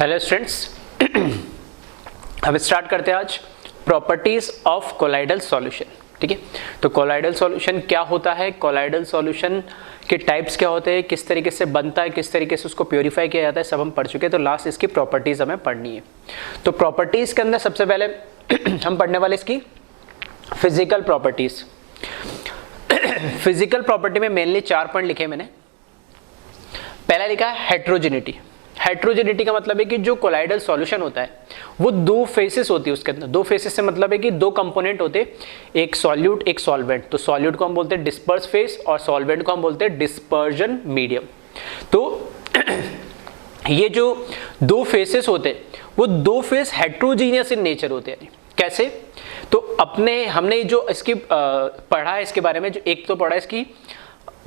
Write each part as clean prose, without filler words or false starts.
Hello students, हम start करते हैं आज प्रॉपर्टीज ऑफ कोलाइडल सॉल्यूशन। ठीक है, तो कोलाइडल सॉल्यूशन क्या होता है, कोलाइडल सॉल्यूशन के टाइप्स क्या होते हैं, किस तरीके से बनता है, किस तरीके से उसको प्योरीफाई किया जाता है, सब हम पढ़ चुके हैं। तो लास्ट इसकी प्रॉपर्टीज हमें पढ़नी है। तो प्रॉपर्टीज के अंदर सबसे पहले हम पढ़ने वाले इसकी फिजिकल प्रॉपर्टीज। फिजिकल प्रॉपर्टी में मेनली 4 पॉइंट लिखे मैंने। पहला लिखा है हेट्रोजेनिटी। हेट्रोजेनिटी का मतलब है कि जो कोलाइडल सॉल्यूशन होता है वो 2 फेसेस होती है उसके अंदर। 2 फेसेस से मतलब है कि 2 कंपोनेंट होते, एक सॉल्यूट एक सॉल्वेंट। तो सॉल्यूट को हम बोलते हैं डिस्पर्स फेस और सॉल्वेंट को हम बोलते हैं डिस्पर्जन मीडियम। तो ये जो 2 फेसेस होते वो 2 फेस हेट्रोजीनियस इन नेचर होते हैं। कैसे? तो हमने जो इसकी पढ़ा है इसके बारे में, जो एक तो पढ़ा है इसकी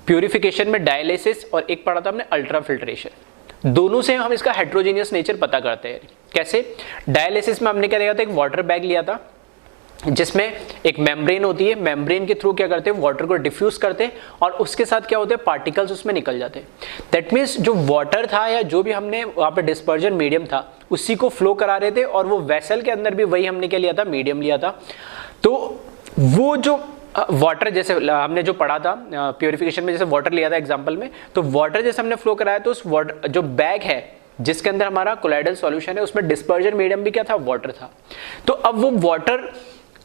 प्यूरिफिकेशन में डायलिसिस और एक पढ़ा था हमने अल्ट्रा फिल्ट्रेशन। दोनों से हम इसका हेट्रोजीनियस नेचर पता करते हैं। कैसे? डायलिसिस में हमने क्या देखा था, एक वाटर बैग लिया था जिसमें एक मेम्ब्रेन होती है। मेम्ब्रेन के थ्रू क्या करते हैं, वाटर को डिफ्यूज करते हैं और उसके साथ क्या होते हैं, पार्टिकल्स उसमें निकल जाते हैं। दैट मीन्स जो वाटर था या जो भी हमने वहाँ पे डिस्पर्जन मीडियम था उसी को फ्लो करा रहे थे, और वो वेसल के अंदर भी वही हमने क्या लिया था, मीडियम लिया था। तो वो जो वाटर जैसे हमने जो पढ़ा था प्योरिफिकेशन में, जैसे वाटर लिया था एग्जांपल में, तो वाटर जैसे हमने फ्लो कराया तो उस वाटर जो बैग है जिसके अंदर हमारा कोलाइडल सॉल्यूशन है उसमें डिस्पर्जन मीडियम भी क्या था, वाटर था। तो अब वो वाटर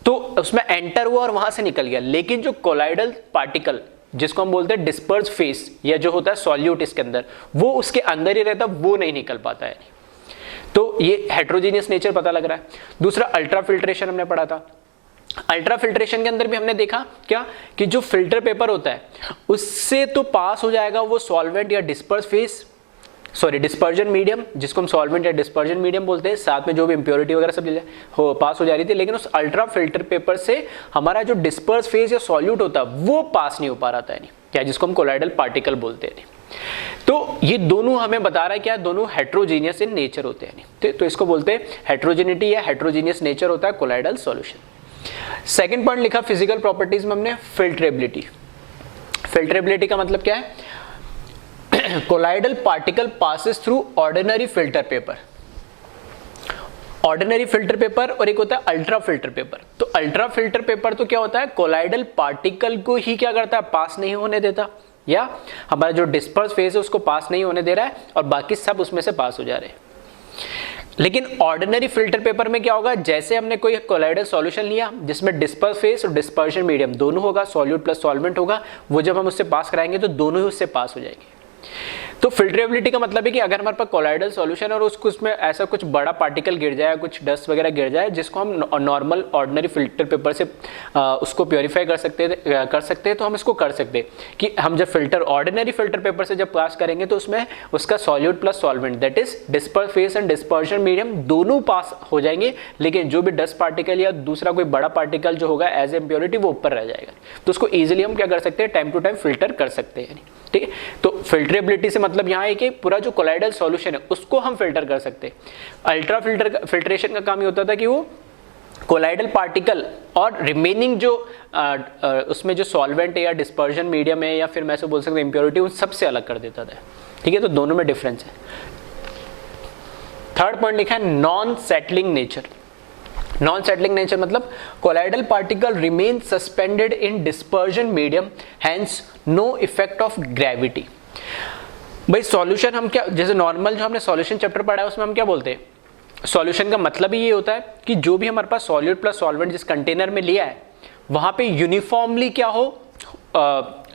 तो उसमें एंटर हुआ और वहां से निकल गया, लेकिन जो कोलाइडल पार्टिकल जिसको हम बोलते हैं डिस्पर्स फेस या जो होता है सॉल्यूट इसके अंदर, वो उसके अंदर ही रहता, वो नहीं निकल पाता है। तो ये हेट्रोजीनियस नेचर पता लग रहा है। दूसरा अल्ट्रा फिल्ट्रेशन हमने पढ़ा था। अल्ट्रा फिल्ट्रेशन के अंदर भी हमने देखा क्या कि जो फिल्टर पेपर होता है उससे तो पास हो जाएगा वो सॉल्वेंट या डिस्पर्जन मीडियम, जिसको हम सॉल्वेंट या डिस्पर्जन मीडियम बोलते हैं, साथ में जो भी इंप्योरिटी वगैरह सब पास हो जा रही थी। लेकिन उस अल्ट्रा फिल्टर पेपर से हमारा जो डिस्पर्स फेज या सॉल्यूट होता है वो पास नहीं हो पा रहा था, क्या जिसको हम कोलाइडल पार्टिकल बोलते हैं। तो ये दोनों हमें बता रहा है क्या, दोनों हेट्रोजीनियस इन नेचर होते हैं। तो इसको बोलते हैं हेट्रोजेनिटी या हेट्रोजीनियस नेचर होता है कोलाइडल सॉल्यूशन। सेकंड पॉइंट लिखा फिजिकल प्रॉपर्टीज में हमने फिल्ट्रेबिलिटी। फिल्ट्रेबिलिटी का मतलब क्या है, colloidal particle passes through ordinary filter paper. Ordinary filter paper और एक होता है अल्ट्रा फिल्टर पेपर। तो अल्ट्रा फिल्टर पेपर तो क्या होता है, कोलाइडल पार्टिकल को ही क्या करता है, पास नहीं होने देता, या हमारा जो डिस्पर्स फेज है उसको पास नहीं होने दे रहा है और बाकी सब उसमें से पास हो जा रहे हैं। लेकिन ऑर्डिनरी फिल्टर पेपर में क्या होगा, जैसे हमने कोई कोलाइडल सॉल्यूशन लिया जिसमें डिस्पर्स फेस और डिस्पर्शन मीडियम दोनों होगा, सॉल्यूट प्लस सॉल्वेंट होगा, वो जब हम उससे पास कराएंगे तो दोनों ही उससे पास हो जाएंगे। तो फिल्ट्रेबिलिटी का मतलब है कि अगर हमारे पास कोलाइडल सॉल्यूशन और उसमें ऐसा कुछ बड़ा पार्टिकल गिर जाए, कुछ डस्ट वगैरह गिर जाए, जिसको हम नॉर्मल ऑर्डिनरी फिल्टर पेपर से उसको प्योरीफाई कर सकते हैं, तो हम इसको कर सकते हैं कि हम जब ऑर्डिनरी फिल्टर पेपर से जब पास करेंगे तो उसमें उसका solute plus solvent that is disperse phase and dispersion medium दोनों पास हो जाएंगे, लेकिन जो भी डस्ट पार्टिकल या दूसरा कोई बड़ा पार्टिकल जो होगा एज इम्प्योरिटी वो ऊपर रह जाएगा। तो उसको ईजिली हम क्या कर सकते हैं, टाइम टू टाइम फिल्टर कर सकते हैं। ठीक है, तो फिल्ट्रेबिलिटी से मतलब यहाँ है कि पूरा जो कोलाइडल सॉल्यूशन है उसको हम फिल्टर कर सकते हैं। अल्ट्रा फिल्ट्रेशन का काम ये होता था कि वो कोलाइडल पार्टिकल और रिमेनिंग जो उसमें जो सॉल्वेंट है या डिस्पर्जन मीडियम है या फिर मैं ऐसे बोल सकता हूँ इंप्योरिटी, उन सबसे अलग कर देता था। ठीक है, तो दोनों में डिफरेंस है। थर्ड पॉइंट लिखा है non settling nature. Non settling nature मतलब colloidal particle remain suspended in dispersion medium, hence no effect of gravity. भाई सॉल्यूशन हम क्या, जैसे नॉर्मल जो हमने सॉल्यूशन चैप्टर पढ़ा है उसमें हम क्या बोलते हैं, सॉल्यूशन का मतलब ही ये होता है कि जो भी हमारे पास सॉल्यूट प्लस सॉल्वेंट जिस कंटेनर में लिया है वहां पे यूनिफॉर्मली क्या हो,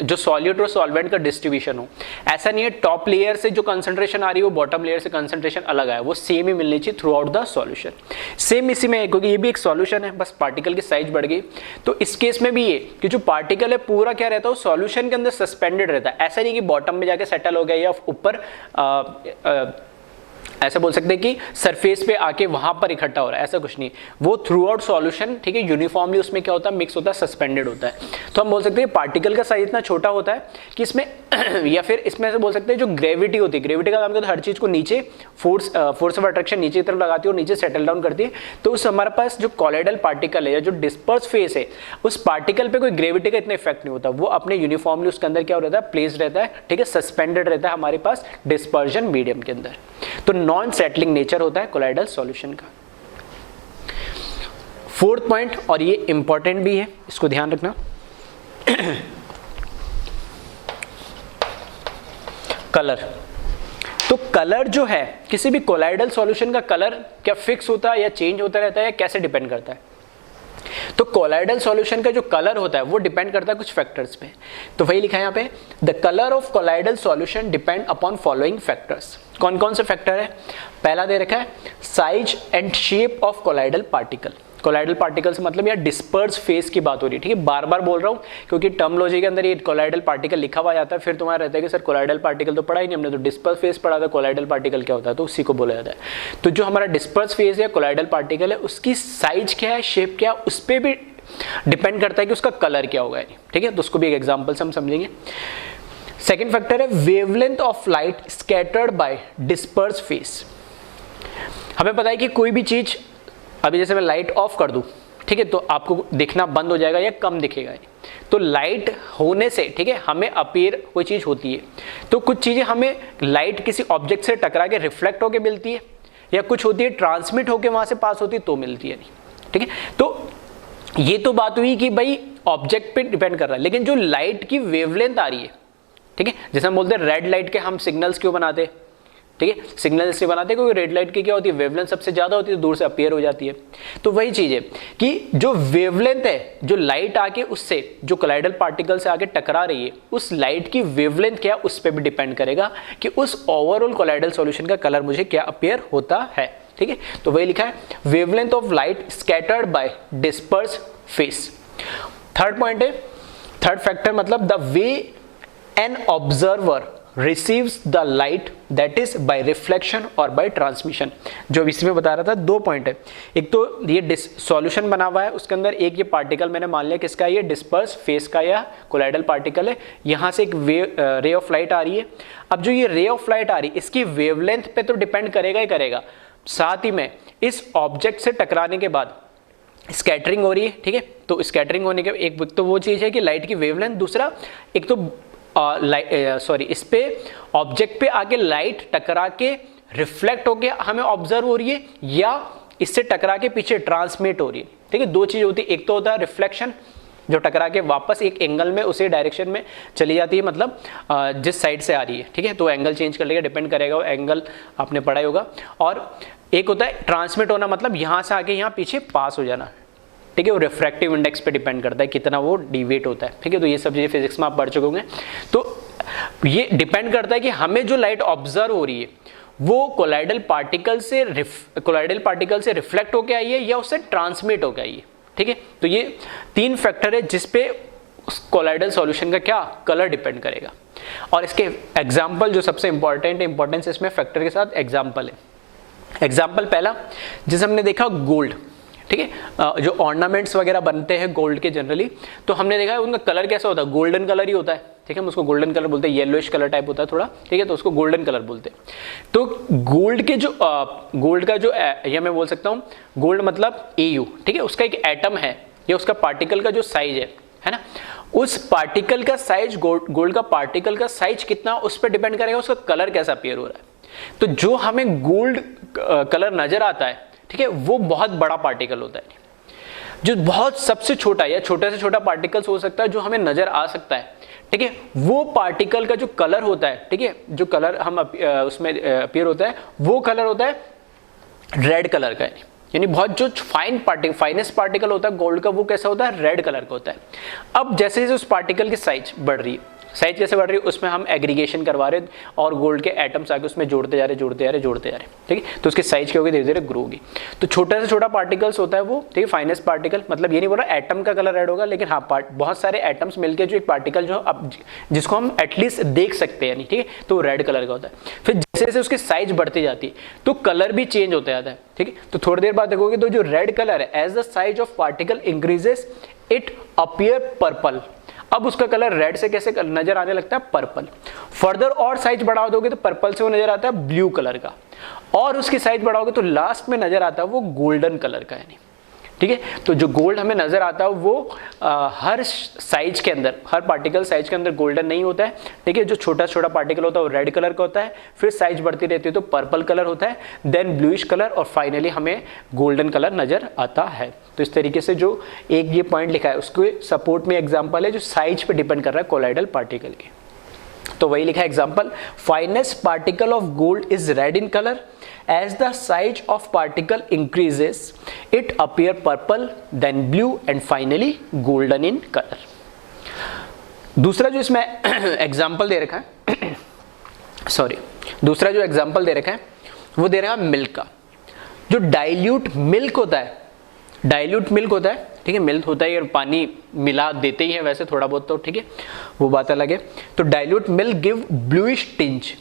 जो सॉल्यूट और सॉल्वेंट का डिस्ट्रीब्यूशन हो। ऐसा नहीं है टॉप लेयर से जो कंसंट्रेशन आ रही है वो बॉटम लेयर से कंसंट्रेशन अलग आया, वो सेम ही मिलनी चाहिए through out the solution. Same इसी में है, क्योंकि ये भी एक सॉल्यूशन है, बस पार्टिकल की साइज बढ़ गई। तो इस केस में भी ये कि जो पार्टिकल है पूरा क्या रहता है, सॉल्यूशन के अंदर सस्पेंडेड रहता है। ऐसा नहीं कि बॉटम में जाके सेटल हो गया या ऊपर ऐसा बोल सकते हैं कि सरफेस पे आके वहां पर इकट्ठा हो रहा है, ऐसा कुछ नहीं। वो थ्रू आउट सॉल्यूशन, ठीक है, यूनिफॉर्मली उसमें क्या होता है, मिक्स होता है, सस्पेंडेड होता है। तो हम बोल सकते हैं पार्टिकल का साइज इतना छोटा होता है कि इसमें या फिर इसमें ऐसे बोल सकते हैं जो ग्रेविटी होती है, ग्रेविटी का काम करता है हर चीज को नीचे फोर्स ऑफ अट्रैक्शन नीचे की तरफ लगाती है और नीचे सेटल डाउन करती है। तो उस हमारे पास जो कोलाइडल पार्टिकल है या जो डिस्पर्स फेस है उस पार्टिकल पे कोई ग्रेविटी का इतना इफेक्ट नहीं होता, वो अपने यूनिफॉर्मली उसके अंदर क्या रहता है, प्लेस रहता है, ठीक है, सस्पेंडेड रहता है हमारे पास डिस्पर्जन मीडियम के अंदर। तो तो नॉन सेटलिंग नेचर होता है कोलाइडल सॉल्यूशन का। फोर्थ पॉइंट, और ये इंपॉर्टेंट भी है, इसको ध्यान रखना, कलर। तो कलर जो है, किसी भी कोलाइडल सॉल्यूशन का कलर क्या फिक्स होता है या चेंज होता रहता है, या कैसे डिपेंड करता है? तो कोलाइडल सॉल्यूशन का जो कलर होता है वो डिपेंड करता है कुछ फैक्टर्स पे। तो वही लिखा है यहाँ पे, the colour of colloidal solution depend upon following factors. कौन कौन से फैक्टर है? पहला दे रखा है size and shape of colloidal particle. Colloidal particle से मतलब यार डिस्पर्स फेस की बात हो रही है, ठीक है, बार बार बोल रहा हूँ क्योंकि टर्मोलॉजी के अंदर ये कोलाइडल पार्टिकल लिखा हुआ जाता है, फिर तुम्हारा रहता है कि सर कोलाइडल पार्टिकल तो पढ़ा ही नहीं हमने, तो डिस्पर्स फेस पढ़ा था, कोलाइडल पार्टिकल क्या होता है, तो उसी को बोला जाता है। तो जो हमारा डिस्पर्स फेस है कोलाइडल पार्टिकल है, उसकी साइज क्या है, शेप क्या है, उस पर भी डिपेंड करता है कि उसका कलर क्या होगा, ठीक है। तो उसको भी एक एग्जाम्पल से हम समझेंगे। सेकेंड फैक्टर है wavelength of light scattered by disperse phase. हमें पता है कि कोई भी चीज, अभी जैसे मैं लाइट ऑफ कर दूं, ठीक है, तो आपको दिखना बंद हो जाएगा या कम दिखेगा। तो लाइट होने से, ठीक है, हमें अपीयर कोई चीज होती है, तो कुछ चीजें हमें लाइट किसी ऑब्जेक्ट से टकरा के रिफ्लेक्ट होके मिलती है, या कुछ होती है ट्रांसमिट होके वहां से पास होती है तो मिलती है, नहीं, ठीक है। तो ये तो बात हुई कि भाई ऑब्जेक्ट पे डिपेंड कर रहा है, लेकिन जो लाइट की वेवलेंथ आ रही है, ठीक है, जैसे हम बोलते हैं रेड लाइट के हम सिग्नल्स क्यों बनाते हैं, ठीक है, सिग्नल इसलिए बनाते हैं क्योंकि रेड लाइट की क्या होती है, वेवलेंथ सबसे ज्यादा होती है, दूर से अपीयर हो जाती है। तो वही चीज है कि जो वेवलेंथ है, जो लाइट आके उससे, जो कोलाइडल पार्टिकल से आके टकरा रही है, उस लाइट की वेवलेंथ क्या, उस पर भी डिपेंड करेगा कि उस ओवरऑल कोलाइडल सॉल्यूशन का कलर मुझे क्या अपीयर होता है, ठीक है। तो वही लिखा है wavelength of light scattered by disperse phase. Third point है, थर्ड फैक्टर मतलब the way an observer receives the light, that is by reflection or by transmission। जो इसमें बता रहा था, दो पॉइंट है, एक तो ये सॉल्यूशन बना हुआ है, उसके अंदर एक ये पार्टिकल मैंने मान लिया किसका, ये डिस्पर्स फेस का या कोलाइडल पार्टिकल है, यहाँ से एक रे ऑफ लाइट आ रही है। अब जो ये रे ऑफ लाइट आ रही है, इसकी वेवलेंथ पे तो डिपेंड करेगा ही करेगा, साथ ही में इस ऑब्जेक्ट से टकराने के बाद स्कैटरिंग हो रही है, ठीक है। तो स्कैटरिंग होने के एक तो वो चीज़ है कि लाइट की वेवलेंथ, दूसरा एक तो इस पे ऑब्जेक्ट पे आके लाइट टकरा के रिफ्लेक्ट होके हमें ऑब्जर्व हो रही है, या इससे टकरा के पीछे ट्रांसमिट हो रही है, ठीक है। दो चीज होती है, एक तो होता है रिफ्लेक्शन, जो टकरा के वापस एक एंगल में उसी डायरेक्शन में चली जाती है, मतलब जिस साइड से आ रही है, ठीक है, तो एंगल चेंज कर लेगा, डिपेंड करेगा वो एंगल, आपने पढ़ा ही होगा। और एक होता है ट्रांसमिट होना, मतलब यहाँ से आके यहाँ पीछे पास हो जाना, ठीक है, वो रिफ्रैक्टिव इंडेक्स पे डिपेंड करता है कितना वो डिविएट होता है, ठीक है। तो ये सब चीजें फिजिक्स में आप पढ़ चुके होंगे। तो ये डिपेंड करता है कि हमें जो लाइट ऑब्जर्व हो रही है वो कोलाइडल पार्टिकल से रिफ्लेक्ट होकर आई है या उससे ट्रांसमिट होकर आई है, ठीक है। तो ये तीन फैक्टर है जिसपे कोलाइडल सॉल्यूशन का क्या कलर डिपेंड करेगा। और इसके एग्जाम्पल जो सबसे इंपॉर्टेंट है, इंपॉर्टेंस इसमें फैक्टर के साथ एग्जाम्पल है। एग्जाम्पल पहला, जिसे हमने देखा गोल्ड, ठीक है, जो ऑर्नामेंट्स वगैरह बनते हैं गोल्ड के जनरली, तो हमने देखा है उनका कलर कैसा होता है, गोल्डन कलर ही होता है, ठीक है, हम उसको गोल्डन कलर बोलते हैं, येलोइश कलर टाइप होता है थोड़ा, ठीक है, तो उसको गोल्डन कलर बोलते हैं। तो गोल्ड के जो गोल्ड का जो या मैं बोल सकता हूँ गोल्ड मतलब AU, ठीक है, उसका एक एटम है या उसका पार्टिकल का जो साइज है ना, उस पार्टिकल का साइज, गोल्ड का पार्टिकल का साइज कितना, उस पर डिपेंड करेगा उसका कलर कैसा अपीयर हो रहा है। तो जो हमें गोल्ड कलर नजर आता है, ठीक है, वो बहुत बड़ा पार्टिकल होता है। जो बहुत सबसे छोटा या छोटे से छोटा पार्टिकल्स हो सकता है जो हमें नजर आ सकता है, ठीक है, वो पार्टिकल का जो कलर होता है, ठीक है, जो कलर हम उसमें अपीयर होता है, वो कलर होता है रेड कलर का, यानी बहुत जो फाइनेस्ट पार्टिकल होता है गोल्ड का, वो कैसा होता है, रेड कलर का होता है। अब जैसे जैसे उस पार्टिकल की साइज बढ़ रही है, साइज कैसे बढ़ रही है, उसमें हम एग्रीगेशन करवा रहे और गोल्ड के एटम्स आके उसमें जोड़ते जा रहे, ठीक है, तो उसकी साइज क्या होगी, धीरे धीरे ग्रो होगी। तो छोटा से छोटा पार्टिकल्स होता है वो, ठीक है, फाइनेस्ट पार्टिकल, मतलब ये नहीं बोल रहा एटम का कलर रेड होगा, लेकिन हाँ बहुत सारे एटम्स मिलकर जो एक पार्टिकल जो अब जिसको हम एटलीस्ट देख सकते हैं, ठीक है, तो रेड कलर का होता है। फिर जैसे जैसे उसकी साइज बढ़ती जाती है तो कलर भी चेंज होता जाता है, ठीक है। तो थोड़ी देर बाद देखोगे तो जो रेड कलर है, as the size of particle increases it appear purple. अब उसका कलर रेड से कैसे नजर आने लगता है, पर्पल। फर्दर और साइज बढ़ा दोगे तो पर्पल से वो नजर आता है ब्लू कलर का, और उसकी साइज बढ़ाओगे तो लास्ट में नजर आता है वो गोल्डन कलर का, यानी ठीक है। तो जो गोल्ड हमें नजर आता है वो हर साइज के अंदर, हर पार्टिकल साइज के अंदर गोल्डन नहीं होता है, ठीक है। जो छोटा छोटा पार्टिकल होता है वो रेड कलर का होता है, फिर साइज बढ़ती रहती है तो पर्पल कलर होता है, देन ब्लूइश कलर, और फाइनली हमें गोल्डन कलर नजर आता है। तो इस तरीके से जो एक ये पॉइंट लिखा है उसके सपोर्ट में एग्जाम्पल है जो साइज पे डिपेंड कर रहा है कोलाइडल पार्टिकल के। तो वही लिखा है example, finest particle of gold is red in colour, as the size of particle increases it appear purple, then blue and finally golden in colour. दूसरा जो इसमें एग्जाम्पल दे रखा है दूसरा जो एग्जाम्पल दे रखा है वो दे रहा है मिल्क का। जो डाइल्यूट मिल्क होता है, ठीक है, मिल्क होता है और पानी मिला देते ही है वैसे थोड़ा बहुत, तो ठीक है वो बात अलग है। तो dilute milk give bluish tinge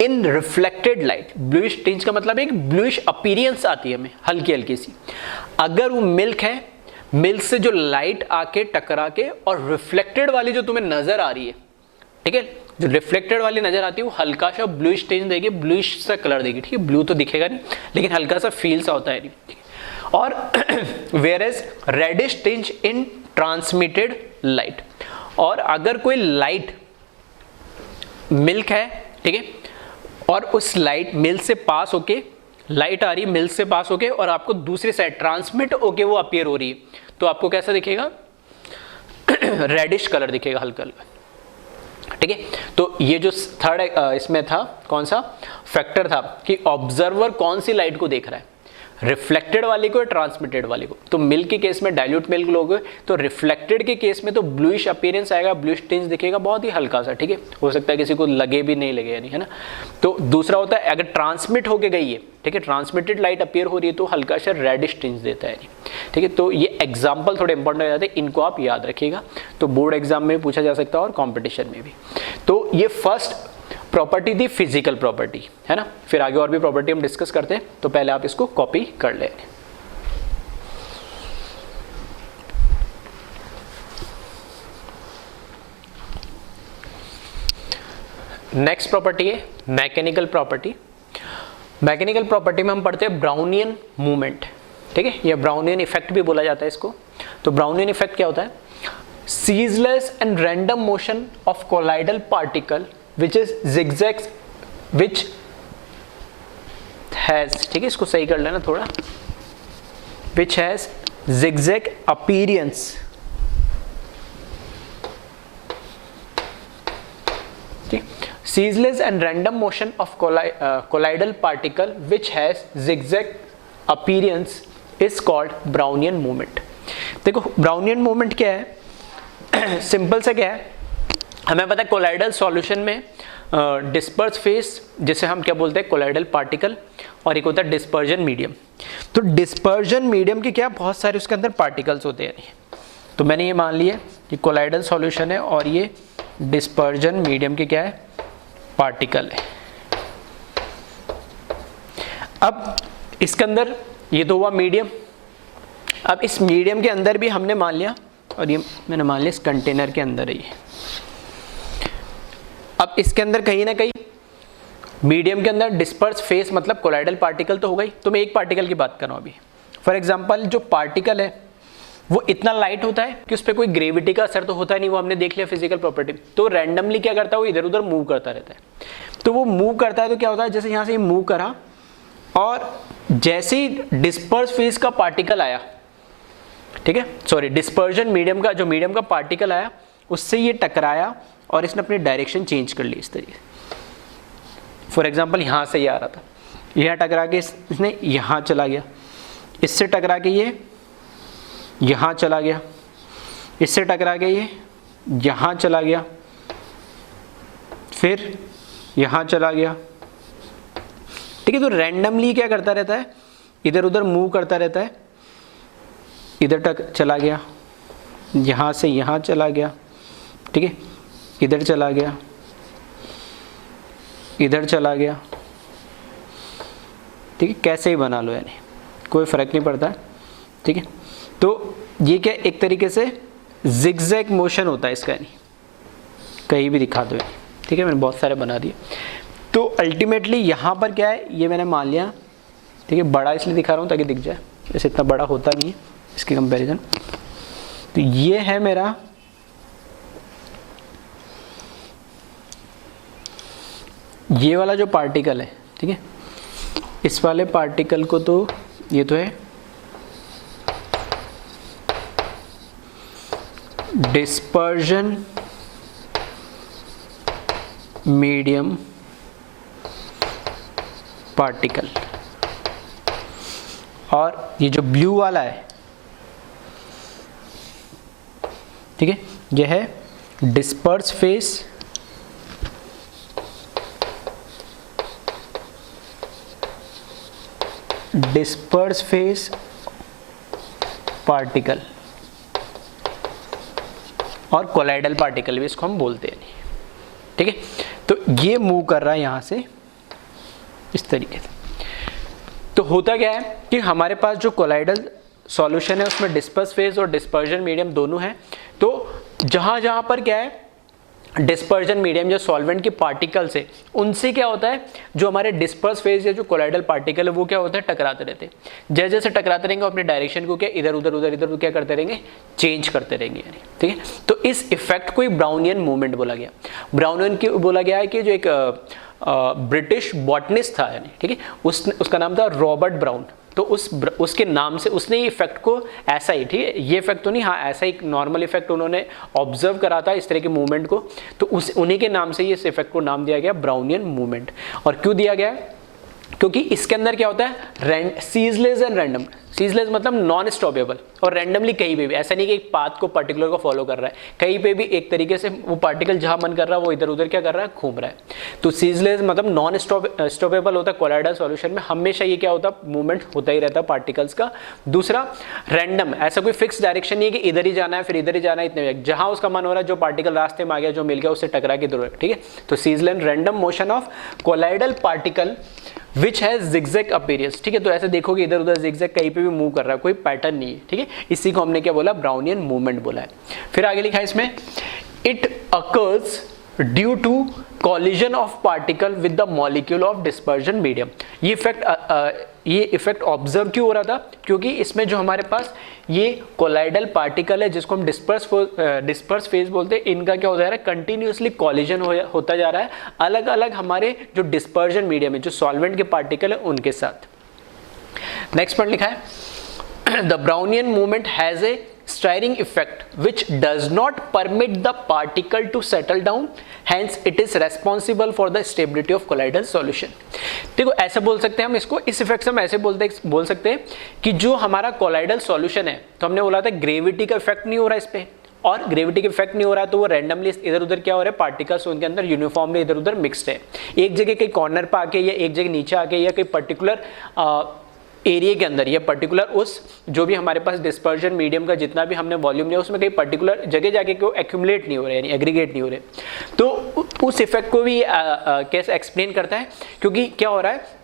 in reflected light. Bluish tinge का मतलब एक ब्लूइश अपीयरेंस आती है हमें, हल्की हल्की सी। अगर वो मिल्क है, मिल्क से जो लाइट आके टकरा के और रिफ्लेक्टेड वाली जो तुम्हें नजर आ रही है, ठीक है, जो रिफ्लेक्टेड वाली नजर आती है वो हल्का सा ब्लूइश टिंज देगी, ब्लूइश सा कलर देगी, ठीक है। ब्लू तो दिखेगा नहीं लेकिन हल्का सा फील सा होता है नहीं। और whereas reddish tinge in transmitted light. और अगर कोई लाइट मिल्क है, ठीक है, और उस लाइट मिल्क से पास होके, लाइट आ रही है मिल्क से पास होके और आपको दूसरी साइड ट्रांसमिट होके वो अपीयर हो रही है, तो आपको कैसा दिखेगा? रेडिश कलर दिखेगा, हल्का हल्का, ठीक है। तो ये जो थर्ड इसमें था, कौन सा फैक्टर था कि ऑब्जर्वर कौन सी लाइट को देख रहा है, रिफ्लेक्टेड वाली को या ट्रांसमिटेड वाली को। तो मिल्क के केस में डाइल्यूट मिल्क लोगे तो रिफ्लेक्टेड के केस में तो ब्लूइश अपीयरेंस आएगा, ब्लूइश टिंज दिखेगा, बहुत ही हल्का सा, ठीक है। हो सकता है किसी को लगे भी नहीं लगे, यानी है ना। तो दूसरा होता है अगर ट्रांसमिट होके गई है, ठीक है, ट्रांसमिटेड लाइट अपीयर हो रही है तो हल्का सा रेडिश टिंज देता है, ठीक है। तो ये एग्जाम्पल थोड़े इंपॉर्टेंट हो जाते हैं, इनको आप याद रखिएगा। तो बोर्ड एग्जाम में पूछा जा सकता है और कॉम्पिटिशन में भी। तो ये फर्स्ट प्रॉपर्टी थी फिजिकल प्रॉपर्टी, है ना। फिर आगे और भी प्रॉपर्टी हम डिस्कस करते हैं, तो पहले आप इसको कॉपी कर लें। नेक्स्ट प्रॉपर्टी है मैकेनिकल प्रॉपर्टी। मैकेनिकल प्रॉपर्टी में हम पढ़ते हैं ब्राउनियन मूवमेंट, ठीक है, या ब्राउनियन इफेक्ट भी बोला जाता है इसको। तो ब्राउनियन इफेक्ट क्या होता है? Ceaseless and random motion of colloidal particle which is zigzag which has, ठीक है, इसको सही कर लेना थोड़ा, which has zigzag appearance, ठीक, ceaseless and random motion of colloidal particle which has zigzag appearance is called Brownian movement। देखो Brownian movement क्या है, सिंपल सा क्या है, हमें पता है कोलाइडल सॉल्यूशन में डिस्पर्स फेस, जिसे हम क्या बोलते हैं, कोलाइडल पार्टिकल, और एक होता है डिस्पर्जन मीडियम। तो डिस्पर्जन मीडियम के क्या बहुत सारे उसके अंदर पार्टिकल्स होते हैं। तो मैंने ये मान लिया कि कोलाइडल सॉल्यूशन है और ये डिस्पर्जन मीडियम के क्या है, पार्टिकल है। अब इसके अंदर ये तो हुआ मीडियम। अब इस मीडियम के अंदर भी हमने मान लिया, और ये मैंने मान लिया इस कंटेनर के अंदर ही है। अब इसके अंदर कहीं ना कहीं मीडियम के अंदर डिस्पर्स फेस मतलब कोलाइडल पार्टिकल तो हो गई। तो मैं एक पार्टिकल की बात कर रहा हूँ अभी। फॉर एग्जांपल जो पार्टिकल है वो इतना लाइट होता है कि उस पर कोई ग्रेविटी का असर तो होता नहीं, वो हमने देख लिया फिजिकल प्रॉपर्टी। तो रैंडमली क्या करता है, वो इधर उधर मूव करता रहता है। तो वो मूव करता है तो क्या होता है, जैसे यहाँ से मूव करा और जैसे ही डिस्पर्स फेस का पार्टिकल आया, ठीक है, सॉरी डिस्पर्जन मीडियम का, जो मीडियम का पार्टिकल आया उससे ये टकराया और इसने अपनी डायरेक्शन चेंज कर ली इस तरीके से। फॉर एग्जांपल यहाँ से ये आ रहा था, यहाँ टकरा के इसने यहाँ चला गया, इससे टकरा के ये यहाँ चला गया, इससे टकरा के ये यहाँ चला गया, फिर यहाँ चला गया, ठीक है। तो रैंडमली क्या करता रहता है, इधर उधर मूव करता रहता है, इधर चला गया, यहाँ से यहाँ चला गया, ठीक है, इधर चला गया, इधर चला गया, ठीक है, कैसे ही बना लो, यानी कोई फर्क नहीं पड़ता, ठीक है। तो ये क्या एक तरीके से जिगजैग मोशन होता है इसका, यानी कहीं भी दिखा दो, ठीक है, मैंने बहुत सारे बना दिए। तो अल्टीमेटली यहाँ पर क्या है, ये मैंने मान लिया, ठीक है, बड़ा इसलिए दिखा रहा हूँ ताकि दिख जाए, वैसे इतना बड़ा होता नहीं है, इसकी कंपैरिजन। तो ये है मेरा ये वाला जो पार्टिकल है, ठीक है, इस वाले पार्टिकल को तो ये तो है डिस्पर्जन मीडियम पार्टिकल, और ये जो ब्लू वाला है, ठीक है, ये है डिस्पर्स फेस पार्टिकल, और कोलाइडल पार्टिकल भी इसको हम बोलते हैं, ठीक है। तो ये मूव कर रहा है यहां से इस तरीके से। तो होता क्या है कि हमारे पास जो कोलाइडल सॉल्यूशन है उसमें डिस्पर्स फेज और डिस्पर्जन मीडियम दोनों है। तो जहां जहां पर क्या है डिस्पर्जन मीडियम जो सॉल्वेंट के पार्टिकल्स है उनसे क्या होता है, जो हमारे डिस्पर्स फेज या जो कोलाइडल पार्टिकल है वो क्या होता है, टकराते रहते हैं। जैसे जैसे टकराते रहेंगे अपने डायरेक्शन को क्या इधर उधर क्या करते रहेंगे, चेंज करते रहेंगे यानी, ठीक है। तो इस इफेक्ट को ब्राउनियन मूवमेंट बोला गया। ब्राउनियन की बोला गया है कि जो एक ब्रिटिश बॉटनिस्ट था यानी, ठीक है, उसका नाम था रॉबर्ट ब्राउन। तो उसके नाम से उसने ये इफेक्ट को ऐसा ही, ठीक है, ये इफेक्ट तो नहीं, हाँ ऐसा ही नॉर्मल इफेक्ट उन्होंने ऑब्जर्व करा था इस तरह के मूवमेंट को। तो उन्हीं के नाम से ये इस इफेक्ट को नाम दिया गया ब्राउनियन मूवमेंट। और क्यों दिया गया, क्योंकि इसके अंदर क्या होता है सीजलेस एंड रैंडम। सीजलेस मतलब नॉन स्टॉपेबल, और रैंडमली कहीं पे भी, ऐसा नहीं कि एक पाथ को पर्टिकुलर को फॉलो कर रहा है, कहीं पे भी एक तरीके से वो पार्टिकल जहां मन कर रहा है वो इधर उधर क्या कर रहा है, घूम रहा है। तो सीजलेस मतलब नॉन स्टॉपेबल होता है कोलाइडल सॉल्यूशन में, हमेशा ये क्या होता है, मूवमेंट होता ही रहता है पार्टिकल्स का। दूसरा रैंडम, ऐसा कोई फिक्स डायरेक्शन नहीं है कि इधर ही जाना है फिर इधर ही जाना है, इतने जहां उसका मन हो रहा है, जो पार्टिकल रास्ते में आ गया, जो मिल गया, उससे टकरा के दूर, ठीक है। तो ceaseless random motion of colloidal particle which has zigzag appearance, ठीक है। तो ऐसे देखोगे इधर उधर जिगजैग कहीं पे भी मूव कर रहा है, कोई पैटर्न नहीं है, ठीक है। इसी को हमने क्या बोला, ब्राउनियन मूवमेंट बोला है। फिर आगे लिखा है इसमें, it occurs due to collision of particle with the molecule of dispersion medium. ये इफेक्ट ऑब्जर्व क्यों हो रहा था, क्योंकि इसमें जो हमारे पास ये कोलाइडल पार्टिकल है जिसको हम डिस्पर्स फेज बोलते हैं, इनका क्या होता जा रहा है, कंटिन्यूसली कॉलिजन होता जा रहा है अलग अलग हमारे जो डिस्पर्जन मीडियम है, जो सॉल्वेंट के पार्टिकल है उनके साथ। नेक्स्ट पॉइंट लिखा है, the Brownian movement has a stirring effect which does not permit the particle to settle down, hence it is responsible for the stability of colloidal solution। देखो ऐसे बोल सकते हैं हम इसको, इस इफेक्ट से हम ऐसे बोल सकते हैं कि जो हमारा कोलाइडल सॉल्यूशन है, तो हमने बोला था ग्रेविटी का इफेक्ट नहीं हो रहा है इस पे, और ग्रेविटी का इफेक्ट नहीं हो रहा है तो वो रैंडमली इधर उधर क्या हो रहा है, पार्टिकल्स उनके अंदर यूनिफॉर्मली इधर उधर मिक्स्ड है। एक जगह कहीं कॉर्नर पे आके या एक जगह नीचे आके या कहीं पर्टिकुलर एरिया के अंदर या पर्टिकुलर उस जो भी हमारे पास डिस्पर्जन मीडियम का जितना भी हमने वॉल्यूम लिया उसमें कहीं पर्टिकुलर जगह जाके को एक्यूमुलेट नहीं हो रहे, यानी एग्रीगेट नहीं हो रहे। तो उस इफेक्ट को भी कैसे एक्सप्लेन करता है, क्योंकि क्या हो रहा है,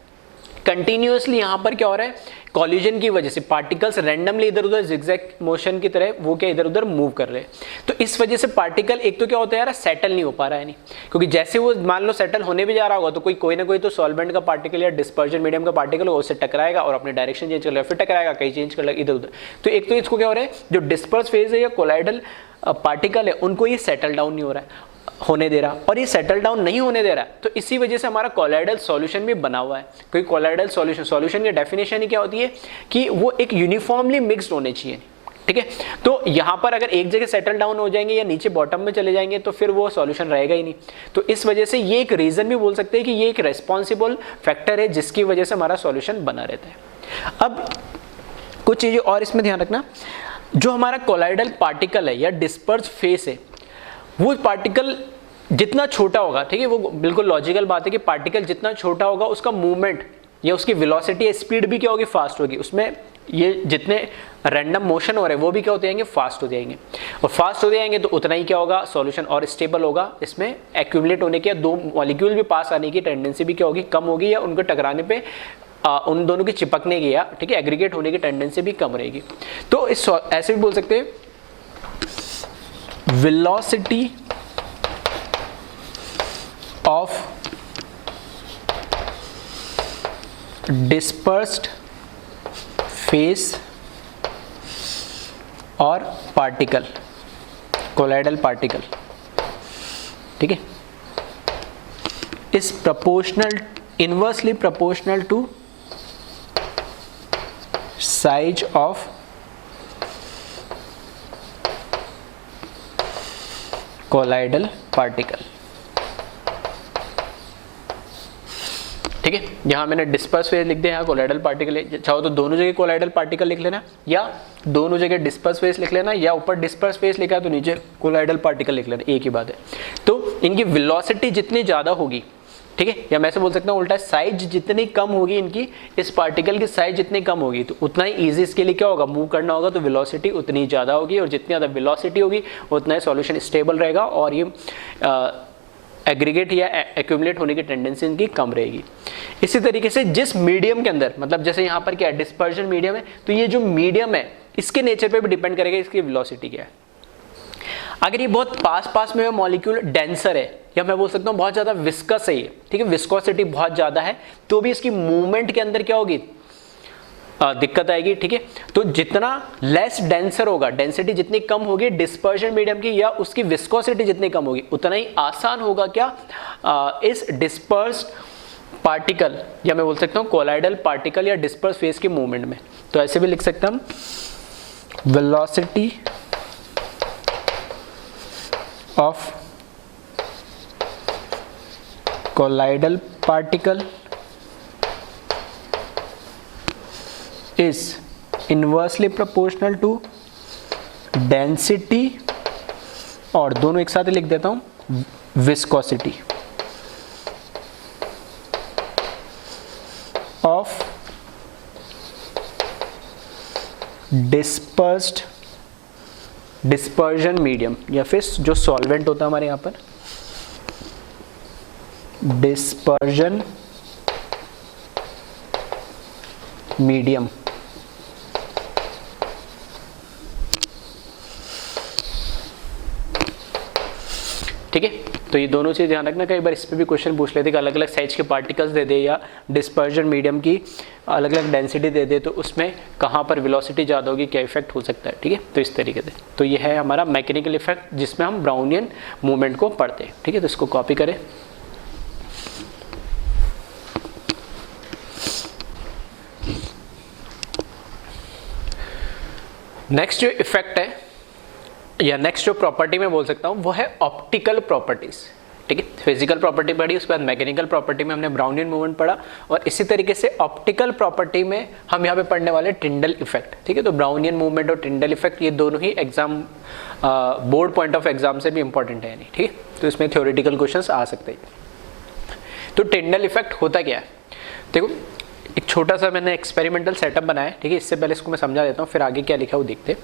कंटिन्यूअसली यहाँ पर क्या हो रहा है, कॉलिजन की वजह से पार्टिकल्स रैंडमली इधर उधर जिगजैग मोशन की तरह वो क्या इधर उधर मूव कर रहे हैं। तो इस वजह से पार्टिकल एक तो क्या होता है यार, सेटल नहीं हो पा रहा है, नहीं, क्योंकि जैसे वो मान लो सेटल होने भी जा रहा होगा तो कोई ना कोई तो सॉल्वेंट का पार्टिकल या डिस्पर्जन मीडियम का पार्टिकल होगा, उससे टकराएगा और अपने डायरेक्शन चेंज कर लेगा, फिर टकराएगा, कहीं चेंज कर लेगा इधर उधर। तो एक तो इसको क्या हो रहा है, जो डिस्पर्स फेज है या कोलाइडल पार्टिकल है उनको ये सेटल डाउन नहीं हो रहा है, होने दे रहा, और ये सेटल डाउन नहीं होने दे रहा। तो इसी वजह से हमारा कोलाइडल सॉल्यूशन भी बना हुआ है, क्योंकि कोलाइडल सॉल्यूशन की डेफिनेशन ही क्या होती है कि वो एक यूनिफॉर्मली मिक्स्ड होने चाहिए, ठीक है। तो यहाँ पर अगर एक जगह सेटल डाउन हो जाएंगे या नीचे बॉटम में चले जाएंगे तो फिर वो सॉल्यूशन रहेगा ही नहीं। तो इस वजह से ये एक रीजन भी बोल सकते हैं कि ये एक रेस्पॉन्सिबल फैक्टर है जिसकी वजह से हमारा सॉल्यूशन बना रहता है। अब कुछ चीजें और इसमें ध्यान रखना, जो हमारा कोलाइडल पार्टिकल है या डिस्पर्स फेस है, वो पार्टिकल जितना छोटा होगा, ठीक है, वो बिल्कुल लॉजिकल बात है कि पार्टिकल जितना छोटा होगा उसका मूवमेंट या उसकी वेलोसिटी या स्पीड भी क्या होगी, फास्ट होगी। उसमें ये जितने रैंडम मोशन हो रहे हैं वो भी क्या होते जाएंगे, फास्ट हो जाएंगे, और फास्ट हो जाएंगे तो उतना ही क्या होगा, सॉल्यूशन और स्टेबल होगा, इसमें एक्यूमुलेट होने की या दो मॉलिक्यूल भी पास आने की टेंडेंसी भी क्या होगी, कम होगी, या उनको टकराने पे उन दोनों की चिपकने की या ठीक है एग्रीगेट होने की टेंडेंसी भी कम रहेगी। तो इस ऐसे भी बोल सकते हैं, वेलोसिटी of dispersed phase और पार्टिकल, कोलाइडल पार्टिकल, ठीक है, is proportional, inversely proportional to size of colloidal particle. ठीक है, यहां मैंने डिस्पर्स फेज लिख दिया, यहाँ कोलाइडल पार्टिकल, चाहो तो दोनों जगह कोलाइडल पार्टिकल लिख लेना, या दोनों जगह डिस्पर्स फेज लिख लेना, या ऊपर डिस्पर्स फेज लिखा तो नीचे कोलाइडल पार्टिकल लिख लेना, एक ही बात है। तो इनकी वेलोसिटी जितनी ज्यादा होगी, ठीक है, या मैं ऐसे बोल सकता हूँ उल्टा, साइज जितनी कम होगी इनकी, इस पार्टिकल की साइज जितनी कम होगी तो उतना ही इजी इसके लिए क्या होगा, मूव करना होगा, तो वेलोसिटी उतनी ज़्यादा होगी, और जितनी ज़्यादा वेलोसिटी होगी उतना ही सॉल्यूशन स्टेबल रहेगा, और ये एग्रीगेट या एक्यूमुलेट होने की टेंडेंसी इनकी कम रहेगी। इसी तरीके से जिस मीडियम के अंदर, मतलब जैसे यहाँ पर क्या है, डिस्पर्जन मीडियम है, तो ये जो मीडियम है इसके नेचर पे भी डिपेंड करेगा इसकी वेलोसिटी क्या है। अगर ये बहुत पास में मॉलिक्यूल डेंसर है, या मैं बोल सकता हूँ बहुत ज़्यादा विस्कस है ये, ठीक है, विस्कोसिटी बहुत ज़्यादा है, तो भी इसकी मूवमेंट के अंदर क्या होगी, दिक्कत आएगी। ठीक है, तो जितना लेस डेंसर होगा, डेंसिटी जितनी कम होगी डिस्पर्जन मीडियम की, या उसकी विस्कोसिटी जितनी कम होगी, उतना ही आसान होगा क्या, इस डिस्पर्स्ड पार्टिकल, या मैं बोल सकता हूँ कोलाइडल पार्टिकल या डिस्पर्स फेज की मूवमेंट में। तो ऐसे भी लिख सकता हूँ, velocity of colloidal particle is inversely proportional to density, और दोनों एक साथ लिख देता हूं, viscosity of dispersion medium, या फिर जो सॉल्वेंट होता है हमारे यहां पर dispersion medium। ठीक है, तो ये दोनों चीज़ ध्यान रखना, कई बार इस पे भी क्वेश्चन पूछ लेते कि अलग अलग साइज के पार्टिकल्स दे दे, या डिस्पर्जन मीडियम की अलग अलग डेंसिटी दे दे, तो उसमें कहाँ पर वेलोसिटी ज़्यादा होगी, क्या इफेक्ट हो सकता है। ठीक है, तो इस तरीके से, तो ये है हमारा मैकेनिकल इफेक्ट जिसमें हम ब्राउनियन मूवमेंट को पढ़ते हैं। ठीक है, तो इसको कॉपी करें। नेक्स्ट जो इफेक्ट है, या नेक्स्ट जो प्रॉपर्टी मैं बोल सकता हूँ, वो है ऑप्टिकल प्रॉपर्टीज। ठीक है, फिजिकल प्रॉपर्टी पढ़ी, उसके बाद मैकेनिकल प्रॉपर्टी में हमने ब्राउनियन मूवमेंट पढ़ा, और इसी तरीके से ऑप्टिकल प्रॉपर्टी में हम यहाँ पे पढ़ने वाले टिंडल इफेक्ट। ठीक है, तो ब्राउनियन मूवमेंट और टिंडल इफेक्ट ये दोनों ही exam board point of exam से भी इंपॉर्टेंट है नहीं। ठीक है, तो इसमें थ्योरेटिकल क्वेश्चंस आ सकते हैं। तो टिंडल इफेक्ट होता क्या है, देखो एक छोटा सा मैंने एक्सपेरिमेंटल सेटअप बनाया है। ठीक है, इससे पहले इसको मैं समझा देता हूँ, फिर आगे क्या लिखा वो देखते।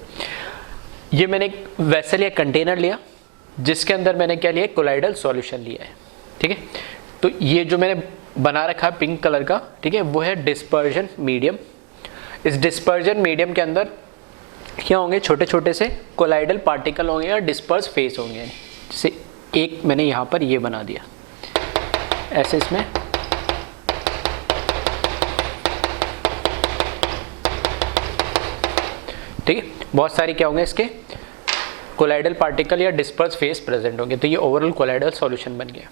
ये मैंने एक वेसल या कंटेनर लिया, जिसके अंदर मैंने क्या लिया, कोलाइडल सॉल्यूशन लिया है। ठीक है, तो ये जो मैंने बना रखा है पिंक कलर का, ठीक है, वो है डिस्पर्जन मीडियम। इस डिस्पर्जन मीडियम के अंदर क्या होंगे, छोटे छोटे से कोलाइडल पार्टिकल होंगे या डिस्पर्स फेस होंगे। जैसे एक मैंने यहाँ पर ये बना दिया, ऐसे इसमें ठीक है, बहुत सारी क्या होंगे इसके कोलाइडल पार्टिकल या डिस्पर्स फेस प्रेजेंट होंगे। तो ये ओवरऑल कोलाइडल सॉल्यूशन बन गया।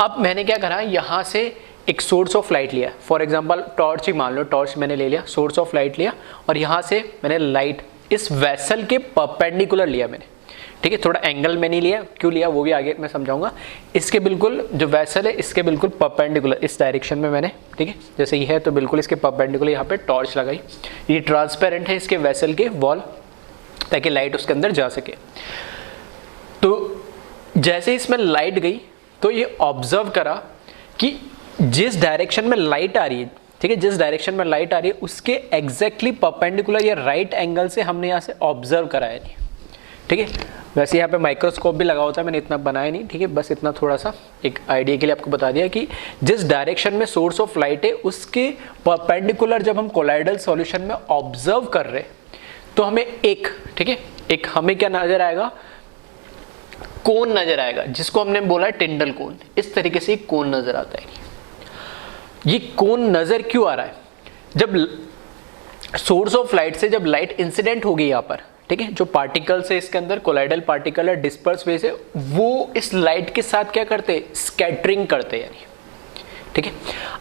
अब मैंने क्या करा, यहाँ से एक सोर्स ऑफ लाइट लिया, फॉर एग्जांपल टॉर्च ही मान लो, टॉर्च मैंने ले लिया, सोर्स ऑफ लाइट लिया, और यहाँ से मैंने लाइट इस वेसल के परपेंडिकुलर लिया मैंने। ठीक है, थोड़ा एंगल में नहीं लिया, क्यों लिया वो भी आगे मैं समझाऊंगा। इसके बिल्कुल जो वेसल है इसके बिल्कुल परपेंडिकुलर इस डायरेक्शन में मैंने, ठीक है, जैसे ये है तो बिल्कुल इसके परपेंडिकुलर यहाँ पे टॉर्च लगाई। ये ट्रांसपेरेंट है इसके वेसल के वॉल, ताकि लाइट उसके अंदर जा सके। तो जैसे इसमें लाइट गई तो ये ऑब्जर्व करा कि जिस डायरेक्शन में लाइट आ रही है, ठीक है, जिस डायरेक्शन में लाइट आ रही है उसके एग्जैक्टली परपेंडिकुलर या राइट एंगल से हमने यहाँ से ऑब्जर्व करा है। ठीक है, वैसे यहाँ पे माइक्रोस्कोप भी लगा होता है, मैंने इतना बनाया नहीं। ठीक है, बस इतना थोड़ा सा एक आइडिया के लिए आपको बता दिया कि जिस डायरेक्शन में सोर्स ऑफ लाइट है उसके परपेंडिकुलर जब हम कोलाइडल सॉल्यूशन में ऑब्जर्व कर रहे हैं तो हमें एक, ठीक है, एक हमें क्या नजर आएगा, कोन नजर आएगा, जिसको हमने बोला है टिंडल कोन। इस तरीके से एक कोन नजर आता है। ये कोन नजर क्यों आ रहा है, जब सोर्स ऑफ लाइट से जब लाइट इंसिडेंट होगी यहाँ पर, ठीक है, जो पार्टिकल्स है इसके अंदर कोलाइडल पार्टिकल है, डिस्पर्स फेज है, वो इस लाइट के साथ क्या करते हैं, स्कैटरिंग करते हैं यानी, ठीक है।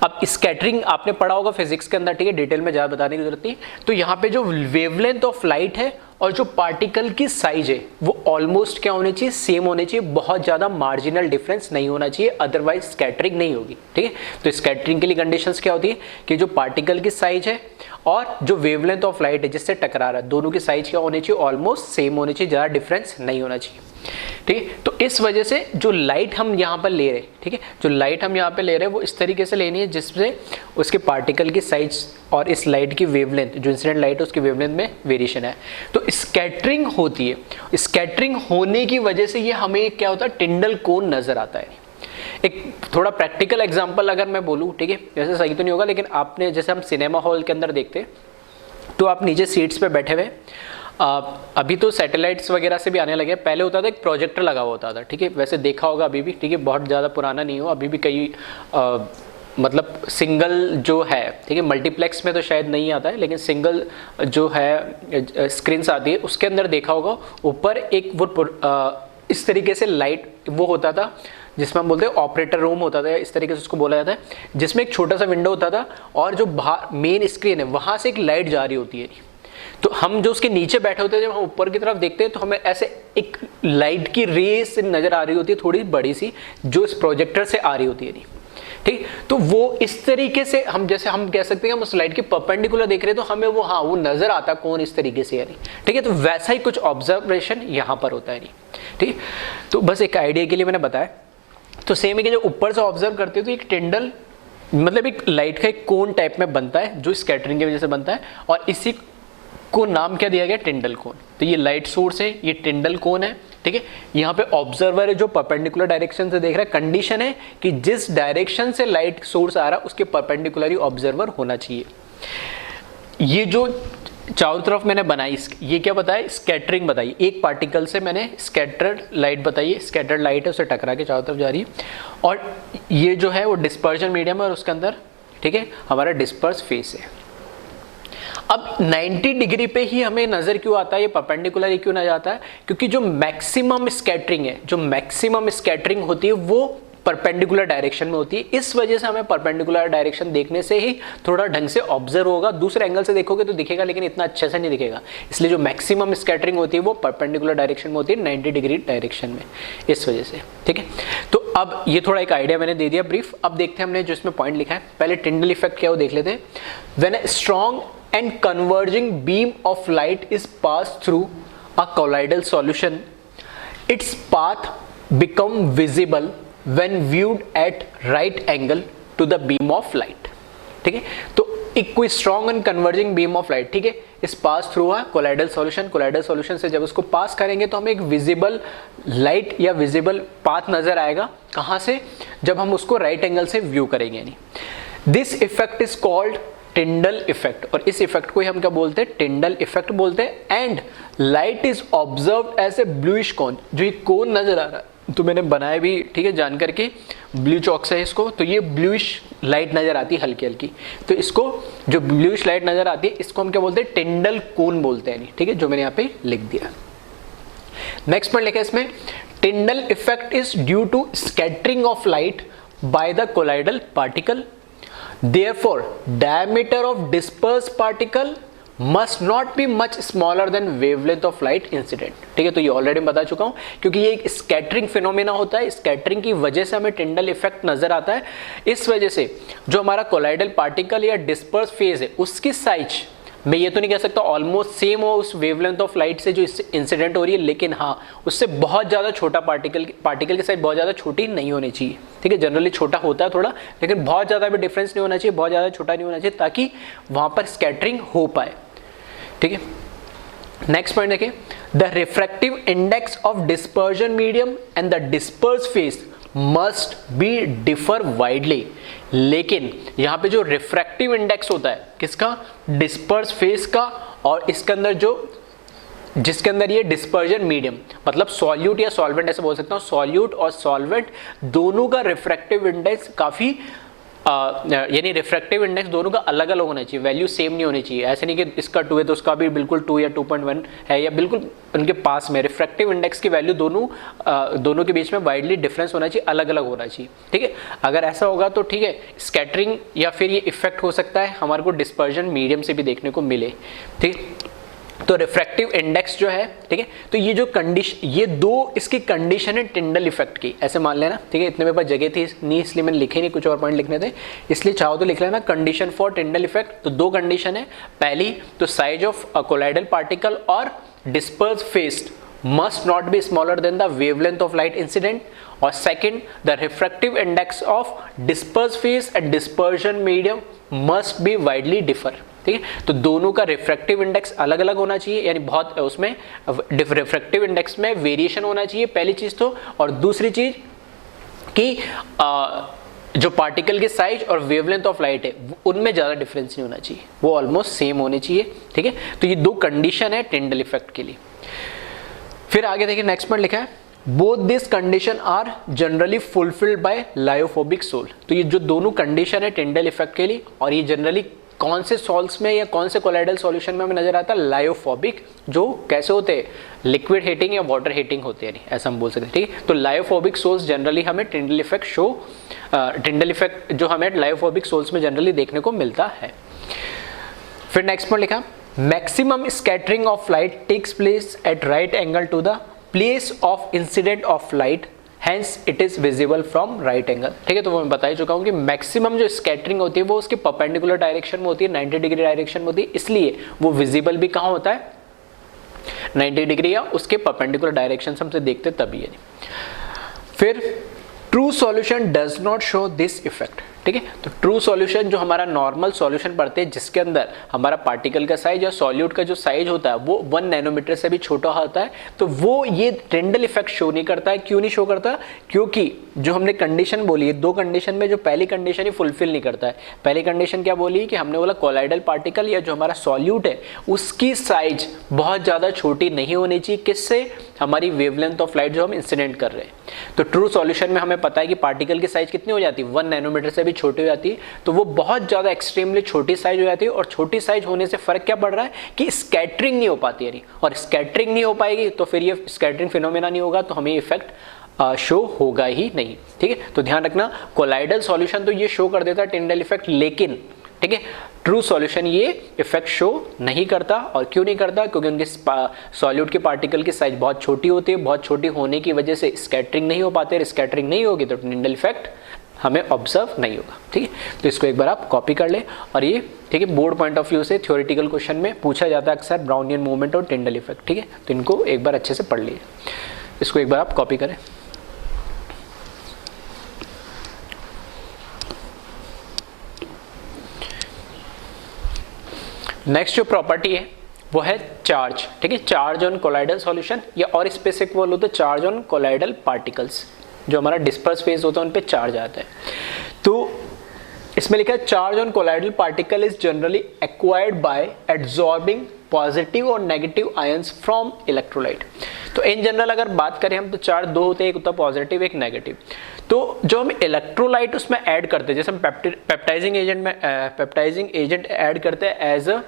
अब स्कैटरिंग आपने पढ़ा होगा फिजिक्स के अंदर, ठीक है, डिटेल में ज़्यादा बताने की जरूरत नहीं। तो यहाँ पे जो वेवलेंथ ऑफ लाइट है और जो पार्टिकल की साइज है वो ऑलमोस्ट क्या होनी चाहिए, सेम होनी चाहिए, बहुत ज़्यादा मार्जिनल डिफरेंस नहीं होना चाहिए, अदरवाइज स्कैटरिंग नहीं होगी, ठीक है। तो स्कैटरिंग के लिए कंडीशंस क्या होती है कि जो पार्टिकल की साइज है और जो वेवलेंथ ऑफ लाइट है जिससे टकरा रहा है, दोनों की साइज क्या होनी चाहिए, ऑलमोस्ट सेम होनी चाहिए, ज़्यादा डिफरेंस नहीं होना चाहिए, ठीक है। तो इस वजह से जो लाइट हम यहाँ पर ले रहे हैं, ठीक है, जो लाइट हम यहाँ पे ले रहे हैं वो इस तरीके से लेनी है जिससे उसके पार्टिकल की साइज और इस लाइट की वेवलेंथ, जो इंसिडेंट लाइट है उसकी वेवलेंथ में वेरिएशन है। तो स्कैटरिंग होती है, स्कैटरिंग होने की वजह से ये हमें क्या होता है, टिंडल कोन नजर आता है। एक थोड़ा प्रैक्टिकल एग्जांपल अगर मैं बोलूँ, ठीक है, वैसे सही तो नहीं होगा, लेकिन आपने जैसे हम सिनेमा हॉल के अंदर देखते तो आप नीचे सीट्स पे बैठे हुए, अभी तो सैटेलाइट्स वगैरह से भी आने लगे, पहले होता था एक प्रोजेक्टर लगा हुआ होता था, ठीक है, वैसे देखा होगा अभी भी, ठीक है, बहुत ज़्यादा पुराना नहीं हो, अभी भी कई मतलब सिंगल जो है, ठीक है, मल्टीप्लेक्स में तो शायद नहीं आता है, लेकिन सिंगल जो है स्क्रीन्स आती है उसके अंदर देखा होगा, ऊपर एक वो इस तरीके से लाइट वो होता था जिसमें हम बोलते हैं ऑपरेटर रूम होता था, इस तरीके से उसको बोला जाता है, जिसमें एक छोटा सा विंडो होता था और जो बाहर मेन स्क्रीन है वहाँ से एक लाइट जा रही होती है। तो हम जो उसके नीचे बैठे होते हैं, जब हम ऊपर की तरफ देखते हैं तो हमें ऐसे एक लाइट की रेस नजर आ रही होती है, थोड़ी बड़ी सी, जो इस प्रोजेक्टर से आ रही होती है, ठीक। तो वो इस तरीके से हम, जैसे हम कह सकते हैं हम उस लाइट के परपेंडिकुलर देख रहे हैं तो हमें वो, हाँ, वो नजर आता कौन इस तरीके से यानी, ठीक है। तो वैसा ही कुछ ऑब्जर्वेशन यहाँ पर होता है, ठीक। तो बस एक आइडिया के लिए मैंने बताया। तो सेम है कि जो ऊपर से ऑब्जर्व करते हो तो एक टिंडल मतलब एक लाइट का एक कोन टाइप में बनता है जो स्कैटरिंग की वजह से बनता है, और इसी को नाम क्या दिया गया, टिंडल कोन। तो ये लाइट सोर्स है, ये टिंडल कोन है, ठीक है। यहाँ पे ऑब्जर्वर है जो परपेंडिकुलर डायरेक्शन से देख रहा है, कंडीशन है कि जिस डायरेक्शन से लाइट सोर्स आ रहा है उसके परपेंडिकुलर ही ऑब्जर्वर होना चाहिए। ये जो चारों तरफ मैंने बनाई, ये क्या बताया, स्कैटरिंग बताई, एक पार्टिकल से मैंने स्कैटर्ड लाइट बताई, स्कैटर्ड लाइट है उसे टकरा के चारों तरफ जा रही है, और ये जो है वो डिस्पर्जन मीडियम है और उसके अंदर, ठीक है, हमारा डिस्पर्स फेस है। अब 90 डिग्री पे ही हमें नजर क्यों आता है, ये परपेंडिकुलर ही क्यों नजर आता है, क्योंकि जो मैक्सिमम स्कैटरिंग है, जो मैक्सिमम स्कैटरिंग होती है वो परपेंडिकुलर डायरेक्शन में होती है। इस वजह से हमें परपेंडिकुलर डायरेक्शन देखने से ही थोड़ा ढंग से ऑब्जर्व होगा, दूसरे एंगल से देखोगे तो दिखेगा लेकिन इतना अच्छे से नहीं दिखेगा, इसलिए जो मैक्सिमम स्कैटरिंग होती है वो परपेंडिकुलर डायरेक्शन में होती है, 90 डिग्री डायरेक्शन में, इस वजह से, ठीक है। तो अब ये थोड़ा एक आइडिया मैंने दे दिया ब्रीफ। अब देखते हैं हमने जो इसमें पॉइंट लिखा है, पहले टिंडल इफेक्ट क्या वो देख लेते हैं। When a strong and converging beam of light is passed through a colloidal solution, its path become visible when viewed at right angle to the beam of light, ठीक है। तो एक कोई strong and converging beam of light, ठीक है, इस pass through है colloidal solution, colloidal solution से जब उसको पास करेंगे तो हमें एक विजिबल लाइट या विजिबल पाथ नजर आएगा, कहां से, जब हम उसको राइट एंगल से व्यू करेंगे यानी। This effect is called Tyndall effect, और इस इफेक्ट को ही हम क्या बोलते हैं, टिंडल इफेक्ट बोलते हैं। And light is observed as a bluish cone, जो ये कोन नजर आ रहा है तो मैंने बनाया भी, ठीक है, जान करके ब्लू चॉक से इसको, तो ये ब्लूइश लाइट नजर आती है हल्की हल्की, तो इसको जो ब्लूइश लाइट नजर आती है इसको हम क्या बोलते हैं, टिंडल कोन बोलते हैं, ठीक है, जो मैंने यहाँ पे लिख दिया। नेक्स्ट पॉइंट लिखा है इसमें, Tyndall effect is due to scattering of light by the colloidal particle, therefore diameter of dispersed particle must not be much smaller than wavelength of light incident, ठीक है। तो ये ऑलरेडी बता चुका हूं, क्योंकि ये एक स्कैटरिंग फिनोमेना होता है, स्कैटरिंग की वजह से हमें टिंडल इफेक्ट नजर आता है। इस वजह से जो हमारा कोलाइडल पार्टिकल या डिस्पर्स फेज है उसकी साइज, मैं ये तो नहीं कह सकता ऑलमोस्ट सेम हो उस वेवलेंथ ऑफ लाइट से जो इंसिडेंट हो रही है, लेकिन हाँ उससे बहुत ज़्यादा छोटा पार्टिकल की साइज बहुत ज़्यादा छोटी नहीं होनी चाहिए, ठीक है। जनरली छोटा होता है थोड़ा, लेकिन बहुत ज़्यादा भी डिफरेंस नहीं होना चाहिए, बहुत ज़्यादा छोटा नहीं होना चाहिए, ताकि वहाँ पर स्कैटरिंग हो पाए, ठीक है। नेक्स्ट पॉइंट देखिए, the refractive index of dispersion medium and the disperse phase must be differ widely. लेकिन यहाँ पे जो रिफ्रैक्टिव इंडेक्स होता है किसका, डिस्पर्स फेस का, और इसके अंदर जो जिसके अंदर ये डिस्पर्जन मीडियम मतलब सॉल्यूट या सॉल्वेंट ऐसे बोल सकता हूँ, सॉल्यूट और सॉल्वेंट दोनों का रिफ्रैक्टिव इंडेक्स काफी यानी रिफ्रैक्टिव इंडेक्स दोनों का अलग अलग होना चाहिए, वैल्यू सेम नहीं होनी चाहिए। ऐसे नहीं कि इसका 2 है तो उसका भी बिल्कुल 2 या 2.1 है या बिल्कुल उनके पास में। रिफ्रैक्टिव इंडेक्स की वैल्यू दोनों के बीच में वाइडली डिफरेंस होना चाहिए, अलग अलग होना चाहिए, ठीक है। अगर ऐसा होगा तो ठीक है, स्कैटरिंग या फिर ये इफेक्ट हो सकता है हमारे को डिस्पर्जन मीडियम से भी देखने को मिले, ठीक। तो रिफ्रैक्टिव इंडेक्स जो है, ठीक है, तो ये जो कंडीशन, ये दो इसकी कंडीशन है टिंडल इफेक्ट की, ऐसे मान लेना, ठीक है। इतने मेरे पास जगह थी नहीं इसलिए मैंने लिखे नहीं, कुछ और पॉइंट लिखने थे, इसलिए चाहो तो लिख लेना कंडीशन फॉर टिंडल इफेक्ट। तो दो कंडीशन है, पहली तो size of a colloidal particle और dispersed phase must not be smaller than the wavelength of light incident, और second the refractive index of disperse phase and dispersion medium must be widely differ, ठीक है। तो दोनों का refractive index अलग अलग होना चाहिए, यानी बहुत उसमें रिफ्रैक्टिव इंडेक्स में वेरिएशन होना चाहिए, पहली चीज तो। और दूसरी चीज कि जो पार्टिकल के साइज और वेवलेंथ ऑफ लाइट है उनमें ज़्यादा डिफरेंस नहीं होना चाहिए, वो ऑलमोस्ट सेम होने चाहिए, ठीक है। तो ये दो कंडीशन है टिंडल इफेक्ट के लिए। फिर आगे देखिए नेक्स्ट पॉइंट लिखा है, both this condition are generally fulfilled by lyophobic sol. तो ये जो दोनों कंडीशन है टिंडल इफेक्ट के लिए, और ये जनरली कौन से सॉल्ट्स में या कौन से कोलाइडल सॉल्यूशन में हमें नजर आता है, लायोफोबिक, जो कैसे होते हैं, लिक्विड हीटिंग या वाटर हीटिंग होते हैं, ऐसा हम बोल सकते हैं, ठीक है। तो लायोफोबिक सोल्स जनरली हमें टिंडल इफेक्ट जो हमें लायोफोबिक सोल्स में जनरली देखने को मिलता है। फिर नेक्स्ट पॉइंट लिखा, maximum scattering of light takes place at right angle to the place of incident of light, hence it is visible from right angle, ठीक है। तो मैं बता ही चुका हूं कि मैक्सिमम जो स्कैटरिंग होती है वो उसके परपेंडिकुलर डायरेक्शन में होती है, 90 डिग्री डायरेक्शन में होती है, इसलिए वो विजिबल भी कहां होता है, 90 डिग्री या उसके परपेंडिकुलर डायरेक्शन से हमसे देखते तभी है। फिर true solution does not show this effect, ठीक है। तो ट्रू सॉल्यूशन जो हमारा नॉर्मल सॉल्यूशन पढ़ते हैं जिसके अंदर हमारा पार्टिकल का साइज या सॉल्यूट का जो साइज होता है वो 1 नैनोमीटर से भी छोटा होता है, तो वो ये टिंडल इफेक्ट शो नहीं करता है। क्यों नहीं शो करता, क्योंकि जो हमने कंडीशन बोली है, दो कंडीशन में जो पहली कंडीशन ही फुलफिल नहीं करता है। पहली कंडीशन क्या बोली कि हमने बोला कोलाइडल पार्टिकल या जो हमारा सॉल्यूट है उसकी साइज बहुत ज़्यादा छोटी नहीं होनी चाहिए, किससे, हमारी वेवलेंथ ऑफ लाइट जो हम इंसिडेंट कर रहे हैं। तो ट्रू सॉल्यूशन में हमें पता है कि पार्टिकल की साइज कितनी हो जाती है, 1 नैनोमीटर से भी छोटी हो जाती है, तो वो बहुत ज़्यादा एक्सट्रीमली छोटी साइज हो जाती है। और छोटी साइज होने से फर्क क्या पड़ रहा है कि स्कैटरिंग नहीं हो पाती है, और स्कैटरिंग नहीं हो पाएगी तो फिर ये स्कैटरिंग फिनोमेना नहीं होगा, तो हमें इफेक्ट शो होगा ही नहीं, ठीक है। तो ध्यान रखना, कोलाइडल सॉल्यूशन तो ये शो कर देता है टिंडल इफेक्ट, लेकिन ठीक है ट्रू सॉल्यूशन ये इफेक्ट शो नहीं करता। और क्यों नहीं करता, क्योंकि उनके सॉल्यूट के पार्टिकल की साइज बहुत छोटी होती है, बहुत छोटी होने की वजह से स्कैटरिंग नहीं हो पाते, स्कैटरिंग नहीं होगी तो टिंडल इफेक्ट हमें ऑब्जर्व नहीं होगा, ठीक है। तो इसको एक बार आप कॉपी कर ले, और ये ठीक है बोर्ड पॉइंट ऑफ व्यू से थ्योरेटिकल क्वेश्चन में पूछा जाता है अक्सर, ब्राउनियन मूवमेंट और टिंडल इफेक्ट, ठीक है। तो इनको एक बार अच्छे से पढ़ लीजिए, इसको एक बार आप कॉपी करें। नेक्स्ट जो प्रॉपर्टी है वो है चार्ज, ठीक है। चार्ज ऑन कोलाइडल सॉल्यूशन, या और स्पेसिफिक बोलो तो चार्ज ऑन कोलाइडल पार्टिकल्स, जो हमारा डिस्पर्स फेज होता है उन पे चार्ज आता है। तो इसमें लिखा है charge on colloidal particle is generally acquired by absorbing positive और नेगेटिव आयंस फ्रॉम इलेक्ट्रोलाइट। तो इन जनरल अगर बात करें हम तो चार्ज दो होते हैं, एक होता है पॉजिटिव एक नेगेटिव। तो जो हम इलेक्ट्रोलाइट उसमें ऐड करते हैं, जैसे हम पेप्टाइजिंग एजेंट ऐड करते हैं एज अ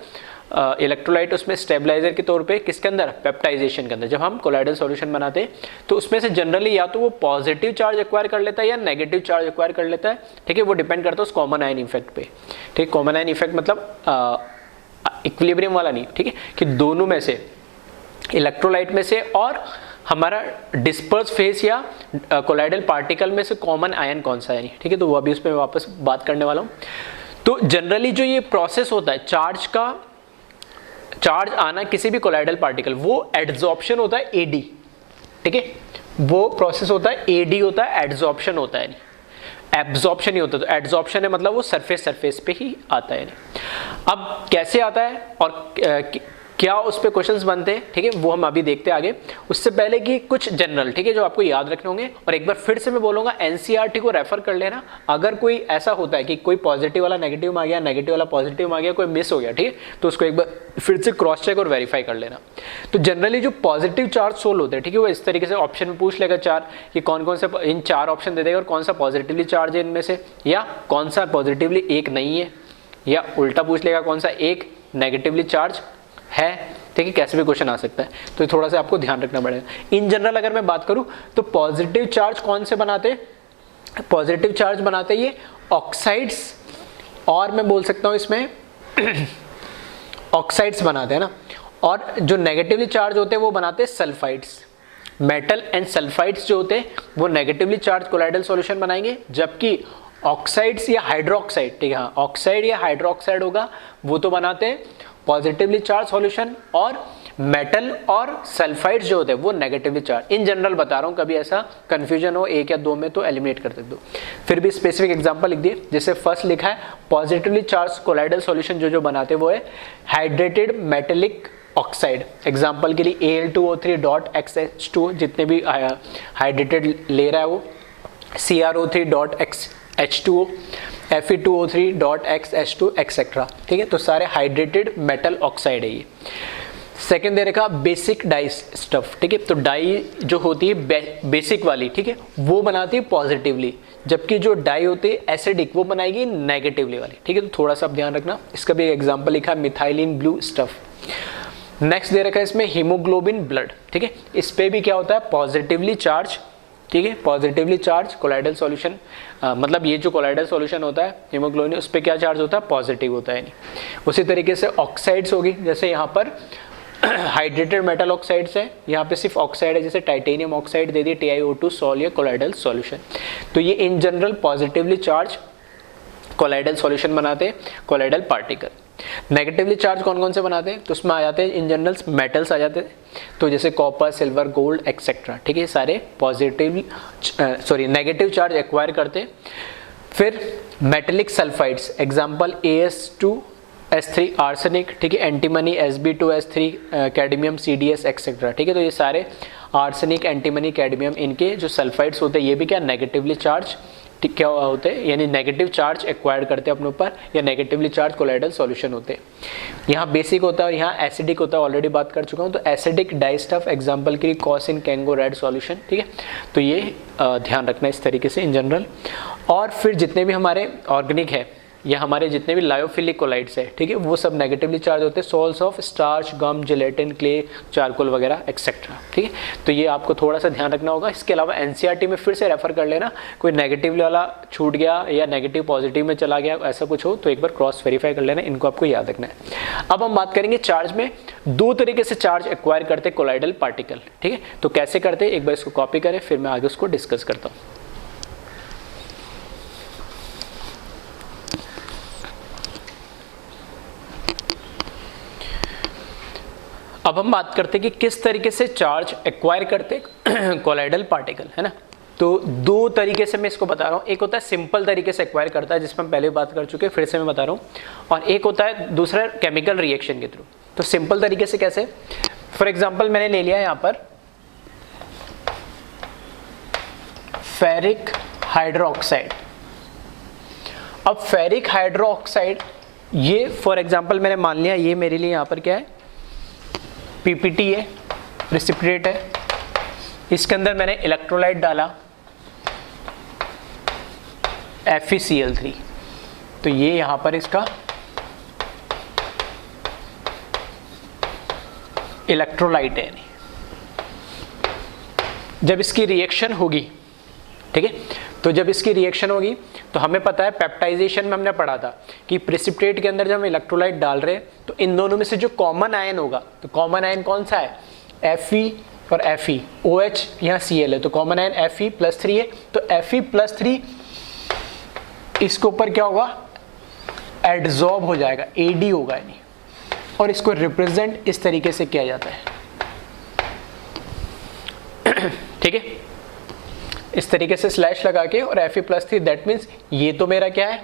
इलेक्ट्रोलाइट उसमें स्टेबलाइजर के तौर पे, किसके अंदर, पेप्टाइजेशन के अंदर। जब हम कोलाइडल सॉल्यूशन बनाते हैं तो उसमें से जनरली या तो वो पॉजिटिव चार्ज एक्वायर कर लेता है या नेगेटिव चार्ज एक्वायर कर लेता है, ठीक है। वो डिपेंड करता है उस कॉमन आयन इफेक्ट पे, ठीक। कॉमन आयन इफेक्ट मतलब इक्विलिब्रियम वाला नहीं, ठीक है, कि दोनों में से, इलेक्ट्रोलाइट में से और हमारा डिस्पर्स फेस या कोलाइडल पार्टिकल में से कॉमन आयन कौन सा है, ठीक है। तो वो अभी उस पर वापस बात करने वाला हूँ। तो जनरली जो ये प्रोसेस होता है चार्ज आना किसी भी कोलाइडल पार्टिकल, वो एड्सॉर्प्शन होता है एडी, ठीक है। वो प्रोसेस होता है एडी होता है, एड्सॉर्प्शन होता है, एब्जॉर्प्शन नहीं होता। तो एड्सॉर्प्शन है मतलब वो सरफेस पे ही आता है। अब कैसे आता है और क्या उस पे क्वेश्चंस बनते हैं, ठीक है, वो हम अभी देखते हैं आगे। उससे पहले कि कुछ जनरल, ठीक है, जो आपको याद रखने होंगे। और एक बार फिर से मैं बोलूंगा एनसीईआरटी को रेफर कर लेना। अगर कोई ऐसा होता है कि कोई पॉजिटिव वाला नेगेटिव में आ गया, नेगेटिव वाला पॉजिटिव में आ गया, कोई मिस हो गया, ठीक है, तो उसको एक बार फिर से क्रॉस चेक और वेरीफाई कर लेना। तो जनरली जो पॉजिटिव चार्ज सोल्व होते हैं, ठीक है, वो इस तरीके से ऑप्शन में पूछ लेगा चार कि कौन कौन से, इन चार ऑप्शन दे देगा और कौन सा पॉजिटिवली चार्ज है इनमें से, या कौन सा पॉजिटिवली एक नहीं है, या उल्टा पूछ लेगा कौन सा एक नेगेटिवली चार्ज है, ठीक है, कैसे भी क्वेश्चन आ सकता है। तो थोड़ा सा आपको ध्यान रखना पड़ेगा। इन जनरल अगर मैं बात करूं तो पॉजिटिव चार्ज कौन से बनाते हैं, पॉजिटिव चार्ज बनाते ये ऑक्साइड्स, और मैं बोल सकता हूं इसमें ऑक्साइड्स बनाते हैं ना, और जो नेगेटिवली चार्ज होते हैं वो बनाते हैं सल्फाइड्स। मेटल एंड सल्फाइड्स जो होते हैं वो नेगेटिवली चार्ज कोलाइडल सॉल्यूशन बनाएंगे, जबकि ऑक्साइड्स या हाइड्रोक्साइड, ठीक है, हाँ, ऑक्साइड या हाइड्रोक्साइड होगा वो तो बनाते हैं पॉजिटिवली चार्ज सॉल्यूशन, और मेटल और सल्फाइड्स जो होते हैं वो नेगेटिवली चार्ज। इन जनरल बता रहा हूँ, कभी ऐसा कंफ्यूजन हो एक या दो में तो एलिमिनेट कर सकते हो। फिर भी स्पेसिफिक एग्जांपल लिख दिए, जैसे फर्स्ट लिखा है पॉजिटिवली चार्ज कोलाइडल सॉल्यूशन जो बनाते हैं वो है हाइड्रेटेड मेटेलिक ऑक्साइड। एग्जांपल के लिए Al2O3.XH2 जितने भी हाइड्रेटेड ले रहा है वो, CrO3.H2O, Fe2O3.XH2 एक्सेट्रा, ठीक है, तो सारे हाइड्रेटेड मेटल ऑक्साइड है ये। सेकेंड दे रखा बेसिक डाई स्टफ, ठीक है, तो डाई जो होती है बेसिक वाली, ठीक है, वो बनाती है पॉजिटिवली, जबकि जो डाई होती है एसिडिक वो बनाएगी नेगेटिवली वाली, ठीक है, तो थोड़ा सा ध्यान रखना। इसका भी एग्जांपल लिखा है मिथाइलिन ब्लू स्टफ। नेक्स्ट दे रखा है इसमें हीमोग्लोबिन ब्लड, ठीक है, इस पे भी क्या होता है पॉजिटिवली चार्ज, ठीक है, पॉजिटिवली चार्ज कोलाइडल सॉल्यूशन, मतलब ये जो कोलाइडल सॉल्यूशन होता है हीमोग्लोबिन, उस पे क्या चार्ज होता है पॉजिटिव होता है नहीं। उसी तरीके से ऑक्साइड्स होगी, जैसे यहाँ पर हाइड्रेटेड मेटल ऑक्साइड्स है, यहाँ पे सिर्फ ऑक्साइड है, जैसे टाइटेनियम ऑक्साइड दे दिए TiO2 सॉल या कोलाइडल सॉल्यूशन। तो ये in general positively charge colloidal solution बनाते हैं, कोलाइडल पार्टिकल। नेगेटिवली चार्ज कौन कौन से बनाते हैं, तो उसमें आ जाते हैं इन जनरल मेटल्स आ जाते हैं, तो जैसे कॉपर, सिल्वर, गोल्ड एक्सेट्रा, ठीक है, सारे नेगेटिव चार्ज एक्वायर करते हैं। फिर metallic sulphides, example As2S3 arsenic, ठीक है, antimony Sb2S3 cadmium CdS etcetera, ठीक है, तो ये सारे आर्सेनिक, एंटीमनी, कैडमियम, इनके जो सल्फाइड्स होते हैं ये भी क्या नेगेटिवली चार्ज क्या होते हैं, यानी नेगेटिव चार्ज एक्वायर्ड करते हैं अपने ऊपर, या नेगेटिवली चार्ज कोलाइडल सॉल्यूशन होते हैं। यहाँ बेसिक होता है और यहाँ एसिडिक होता है, ऑलरेडी बात कर चुका हूँ। तो एसिडिक डाई स्टफ एग्जांपल के लिए कॉसिन, कैंगो, रेड सॉल्यूशन, ठीक है, तो ये ध्यान रखना इस तरीके से इन जनरल। और फिर जितने भी हमारे ऑर्गेनिक है या हमारे जितने भी लायोफिलिक कोलाइड्स है, ठीक है, वो सब नेगेटिवली चार्ज होते हैं, salts of starch, gum, gelatin, clay, charcoal वगैरह एक्सेट्रा, ठीक है, तो ये आपको थोड़ा सा ध्यान रखना होगा। इसके अलावा एनसीईआरटी में फिर से रेफर कर लेना, कोई नेगेटिव वाला छूट गया या नेगेटिव पॉजिटिव में चला गया, ऐसा कुछ हो तो एक बार क्रॉस वेरीफाई कर लेना, इनको आपको याद रखना है। अब हम बात करेंगे चार्ज में, दो तरीके से चार्ज एक्वायर करते कोलाइडल पार्टिकल, ठीक है, तो कैसे करते एक बार इसको कॉपी करें, फिर मैं आगे उसको डिस्कस करता हूँ। अब हम बात करते हैं कि किस तरीके से चार्ज एक्वायर करते कोलाइडल पार्टिकल, है ना। तो दो तरीके से मैं इसको बता रहा हूँ, एक होता है सिंपल तरीके से एक्वायर करता है जिसमें हम पहले बात कर चुके हैं, फिर से मैं बता रहा हूँ, और एक होता है दूसरा केमिकल रिएक्शन के थ्रू। तो सिंपल तरीके से कैसे, फॉर एग्जाम्पल मैंने ले लिया यहाँ पर फेरिक हाइड्रोक्साइड। अब फेरिक हाइड्रोक्साइड ये फॉर एग्जाम्पल मैंने मान लिया ये मेरे लिए यहाँ पर क्या है PPT है, प्रेसिपिटेट है, इसके अंदर मैंने इलेक्ट्रोलाइट डाला FeCl3, तो ये यहां पर इसका इलेक्ट्रोलाइट है। जब इसकी रिएक्शन होगी, ठीक है, तो जब इसकी रिएक्शन होगी तो हमें पता है पेप्टाइजेशन में हमने पढ़ा था कि प्रेसिपिटेट के अंदर जब हम इलेक्ट्रोलाइट डाल रहे हैं तो इन दोनों में से जो कॉमन आयन होगा, तो कॉमन आयन कौन सा है Fe और Fe, OH यहाँ Cl है, तो कॉमन आयन Fe+3 है, तो Fe+3 इसके ऊपर क्या होगा एडजॉर्ब हो जाएगा, Ad होगा यानी, और इसको रिप्रेजेंट इस तरीके से किया जाता है, ठीक है, इस तरीके से स्लैश लगा के, और Fe+3 दैट मीन्स ये तो मेरा क्या है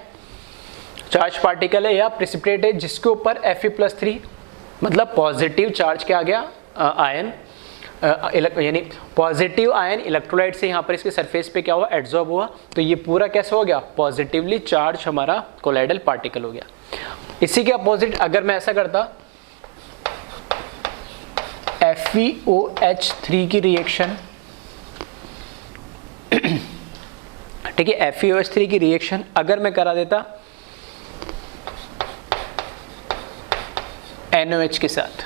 चार्ज पार्टिकल है या प्रेसिपिटेट है जिसके ऊपर Fe+3 मतलब पॉजिटिव चार्ज क्या आ गया, आयन, यानी पॉजिटिव आयन इलेक्ट्रोलाइट से यहाँ पर इसके सरफेस पे क्या हुआ, एड्सॉर्ब हुआ, तो ये पूरा कैसे हो गया, पॉजिटिवली चार्ज हमारा कोलाइडल पार्टिकल हो गया। इसी के अपोजिट अगर मैं ऐसा करता, FeOH3 की रिएक्शन, ठीक है, FeOH3 की रिएक्शन अगर मैं करा देता NOH के साथ,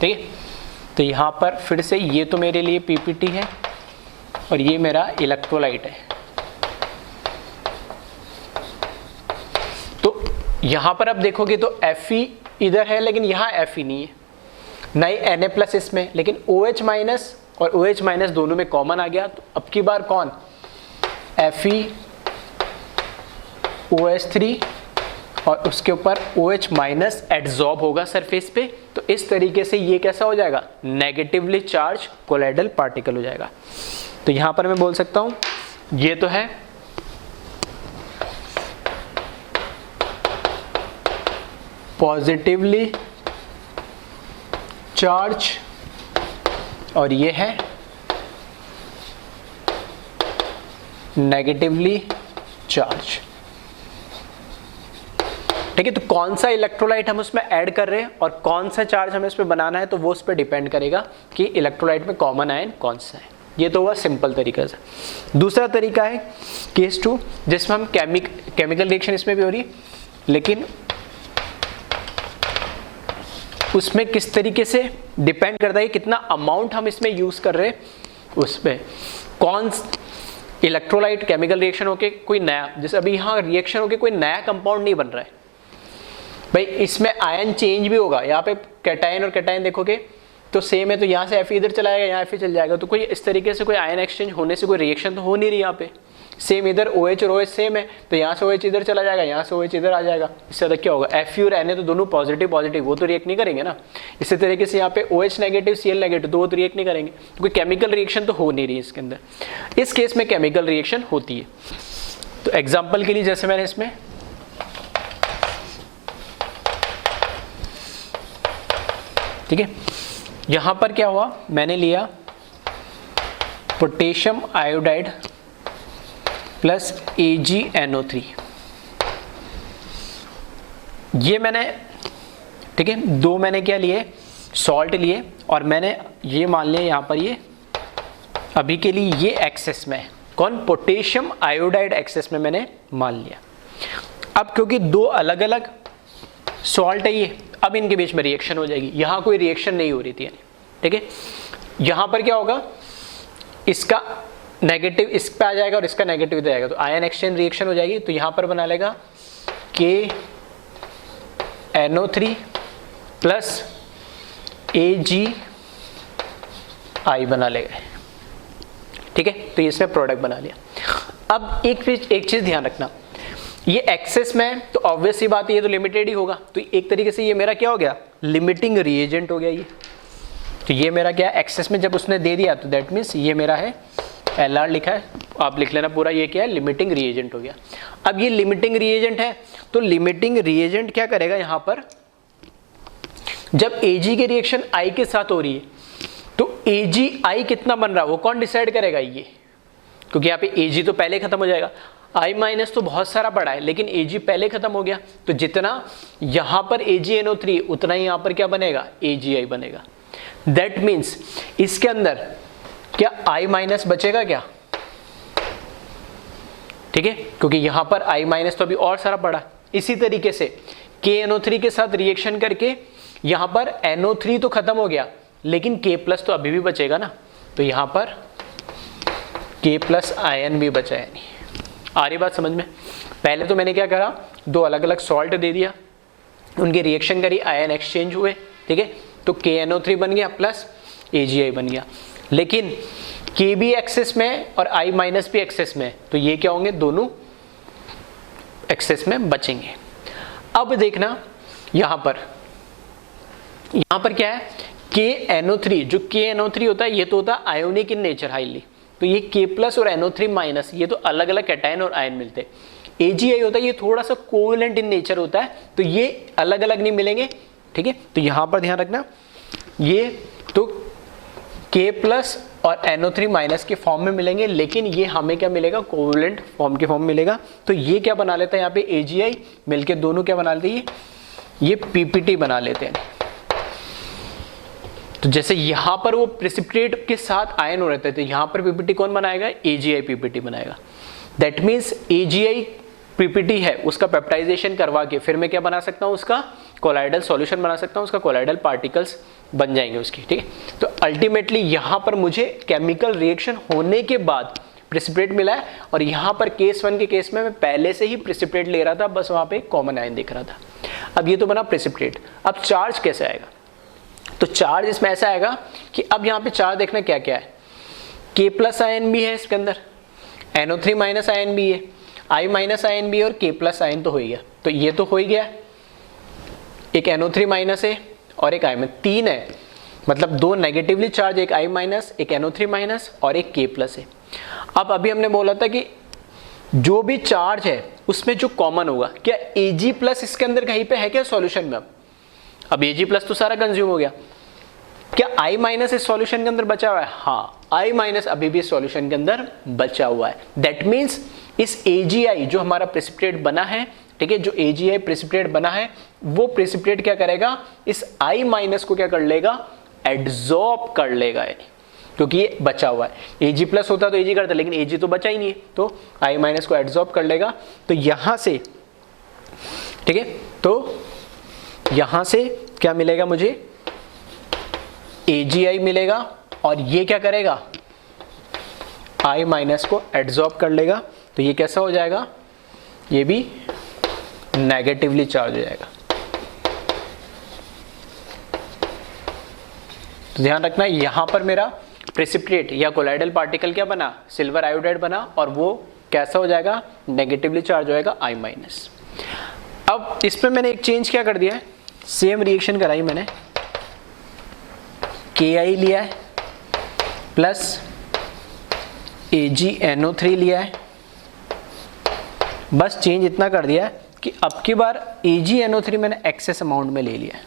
ठीक है, तो यहाँ पर फिर से ये तो मेरे लिए PPT है और ये मेरा इलेक्ट्रोलाइट है। तो यहाँ पर आप देखोगे तो Fe इधर है लेकिन यहाँ Fe नहीं है, ना ही Na+ इसमें, लेकिन OH- और OH- दोनों में कॉमन आ गया। तो अब की बार कौन, FeOH3 और उसके ऊपर OH- एड्सॉर्ब होगा सरफेस पे। तो इस तरीके से ये कैसा हो जाएगा, नेगेटिवली चार्ज कोलाइडल पार्टिकल हो जाएगा। तो यहां पर मैं बोल सकता हूं ये तो है पॉजिटिवली चार्ज और ये है नेगेटिवली चार्ज, ठीक है। तो कौन सा इलेक्ट्रोलाइट हम उसमें ऐड कर रहे हैं और कौन सा चार्ज हमें इस पे बनाना है, तो वो उस पर डिपेंड करेगा कि इलेक्ट्रोलाइट में कॉमन आयन कौन सा है। ये तो हुआ सिंपल तरीका से। दूसरा तरीका है केस 2, जिसमें हम केमिकल रिएक्शन इसमें भी हो रही, लेकिन उसमें किस तरीके से डिपेंड करता है कितना अमाउंट हम इसमें यूज कर रहे हैं उस पर। कौन इलेक्ट्रोलाइट केमिकल रिएक्शन होके कोई नया, जैसे अभी यहाँ रिएक्शन होके कोई नया कंपाउंड नहीं बन रहा है भाई, इसमें आयन चेंज भी होगा। यहाँ पे कैटायन और कैटायन देखोगे तो सेम है, तो यहाँ से Fe इधर चला जाएगा, यहाँ Fe चल जाएगा, तो कोई इस तरीके से कोई आयन एक्सचेंज होने से कोई रिएक्शन तो हो नहीं रही यहाँ पे। सेम इधर OH और OH सेम है, तो यहाँ से OH इधर चला जाएगा, यहाँ से OH इधर आ जाएगा। इससे ज़्यादा क्या होगा, Fe और Na तो दोनों पॉजिटिव, वो तो रिएक्ट नहीं करेंगे ना। इसी तरीके से यहाँ पे OH नेगेटिव Cl नेगेटिव, तो वो तो रिएक्ट नहीं करेंगे, तो कोई केमिकल रिएक्शन तो हो नहीं रही इसके अंदर। इस केस में केमिकल रिएक्शन होती है। तो एग्जाम्पल के लिए जैसे मैंने इसमें ठीक है, यहां पर क्या हुआ, मैंने लिया पोटेशियम आयोडाइड प्लस AgNO3, ये मैंने, ठीक है, दो मैंने क्या लिए, सॉल्ट लिए, और मैंने ये मान लिया यहां पर ये अभी के लिए ये एक्सेस में, कौन, पोटेशियम आयोडाइड एक्सेस में मैंने मान लिया। अब क्योंकि दो अलग अलग सॉल्ट है ये, अब इनके बीच में रिएक्शन हो जाएगी। यहां कोई रिएक्शन नहीं हो रही थी, ठीक है। यहां पर क्या होगा, इसका नेगेटिव इस पे आ जाएगा और इसका नेगेटिव इधर आएगा, तो आयन एक्सचेंज रिएक्शन हो जाएगी। तो यहां पर बना लेगा KNO3 प्लस AgI बना लेगा, ठीक है। तो इसमें प्रोडक्ट बना लिया। अब एक चीज ध्यान रखना, ये एक्सेस में तो ऑब्वियस सी बात है, ये तो लिमिटेड ही होगा। तो एक तरीके से ये मेरा क्या हो गया, लिमिटिंग रिएजेंट हो गया ये। तो ये मेरा क्या, एक्सेस में जब उसने दे दिया तो दैट मीन्स ये मेरा है LR लिखा है, आप लिख लेना पूरा, ये क्या है, लिमिटिंग रिएजेंट हो गया। अब ये लिमिटिंग रिएजेंट है, तो लिमिटिंग रिएजेंट क्या करेगा, यहां पर जब Ag की रिएक्शन I के साथ हो रही है तो AgI कितना बन रहा है वो कौन डिसाइड करेगा, ये, क्योंकि यहाँ पे Ag तो पहले खत्म हो जाएगा। I- तो बहुत सारा पड़ा है, लेकिन Ag पहले खत्म हो गया, तो जितना यहां पर AgNO3 उतना ही यहां पर क्या बनेगा, AgI बनेगा। दैट मीन्स इसके अंदर क्या I- बचेगा क्या, ठीक है, क्योंकि यहां पर I- तो अभी और सारा पड़ा। इसी तरीके से KNO3 के साथ रिएक्शन करके यहां पर NO3 तो खत्म हो गया, लेकिन K+ तो अभी भी बचेगा ना, तो यहां पर K+ आयन भी बचा है। नहीं आ रही बात समझ में। पहले तो मैंने क्या करा, दो अलग अलग सॉल्ट दे दिया, उनकी रिएक्शन करी, आयन एक्सचेंज हुए, ठीक है, तो KNO3 बन गया प्लस AgI बन गया। लेकिन K भी एक्सेस में और I- भी एक्सेस में, तो ये क्या होंगे, दोनों एक्सेस में बचेंगे। अब देखना यहां पर क्या है, KNO3, जो KNO3 होता है ये तो होता है आयोनिक इन नेचर हाईली, तो ये K+ और NO3- ये तो अलग अलग कैटायन और आयन मिलते हैं। AgI होता है ये थोड़ा सा कोवेलेंट इन नेचर होता है, तो ये अलग अलग नहीं मिलेंगे, ठीक है। तो यहाँ पर ध्यान रखना, ये तो K प्लस और NO3 माइनस के फॉर्म में मिलेंगे, लेकिन ये हमें क्या मिलेगा, कोवेलेंट फॉर्म के फॉर्म में मिलेगा। तो ये क्या बना लेता है यहाँ पे AgI मिलके दोनों क्या बना लेते हैं, ये PPT बना लेते हैं। तो जैसे यहाँ पर वो प्रेसिपिटेट के साथ आयन हो रहते थे, यहाँ पर PPT कौन बनाएगा, AgI PPT बनाएगा। दैट मीन्स AgI PPT है, उसका पेप्टाइजेशन करवा के फिर मैं क्या बना सकता हूँ, उसका कोलाइडल सॉल्यूशन बना सकता हूँ, उसका कोलाइडल पार्टिकल्स बन जाएंगे उसकी, ठीक है। तो अल्टीमेटली यहाँ पर मुझे केमिकल रिएक्शन होने के बाद प्रेसिपिटेट मिला है, और यहाँ पर केस 1 के केस में मैं पहले से ही प्रेसिपिटेट ले रहा था, बस वहाँ पे कॉमन आयन दिख रहा था। अब ये तो बना प्रेसिपिटेट। अब चार्ज कैसे आएगा, तो चार्ज इसमें ऐसा आएगा कि अब यहाँ पे चार्ज देखना क्या क्या है, K प्लस आयन भी है इसके अंदर, NO3 माइनस आयन भी है, I माइनस आयन भी है, और K प्लस आयन तो हो ही गया। तो ये तो हो ही गया, एक NO3 माइनस है और एक I माइनस, 3 है, मतलब 2 नेगेटिवली चार्ज, एक I माइनस, एक NO3 माइनस और एक K प्लस है। अब अभी हमने बोला था कि जो भी चार्ज है उसमें जो कॉमन होगा, क्या Ag प्लस इसके अंदर कहीं पे है क्या सॉल्यूशन में। अब Ag प्लस तो सारा कंज्यूम हो गया, क्या I माइनस इस सॉल्यूशन के अंदर बचा हुआ है, हाँ I माइनस अभी भी सॉल्यूशन के अंदर बचा हुआ है। दैट मीन्स इस AgI जो हमारा प्रेसिपिटेट बना है, ठीक है, जो AgI प्रेसिपिटेट बना है, वो प्रेसिपिटेट क्या करेगा, इस I माइनस को क्या कर लेगा, एड्सॉर्ब कर लेगा, क्योंकि ये बचा हुआ है। Ag प्लस होता तो Ag करता, लेकिन Ag तो बचा ही नहीं है, तो I माइनस को एड्सॉर्ब कर लेगा। तो यहां से, ठीक है, तो यहां से क्या मिलेगा मुझे, AgI मिलेगा, और ये क्या करेगा, I माइनस को एड्सॉर्ब कर लेगा। तो ये कैसा हो जाएगा, ये भी नेगेटिवली चार्ज हो जाएगा। तो ध्यान रखना, यहां पर मेरा प्रेसिपिटेट या कोलाइडल पार्टिकल क्या बना, सिल्वर आयोडाइड बना, और वो कैसा हो जाएगा, नेगेटिवली चार्ज हो जाएगा, I माइनस। अब इसमें मैंने एक चेंज क्या कर दिया है, सेम रिएक्शन कराई मैंने, KI लिया है प्लस AgNO3 लिया है, बस चेंज इतना कर दिया है कि अब की बार AgNO3 मैंने एक्सेस अमाउंट में ले लिया है,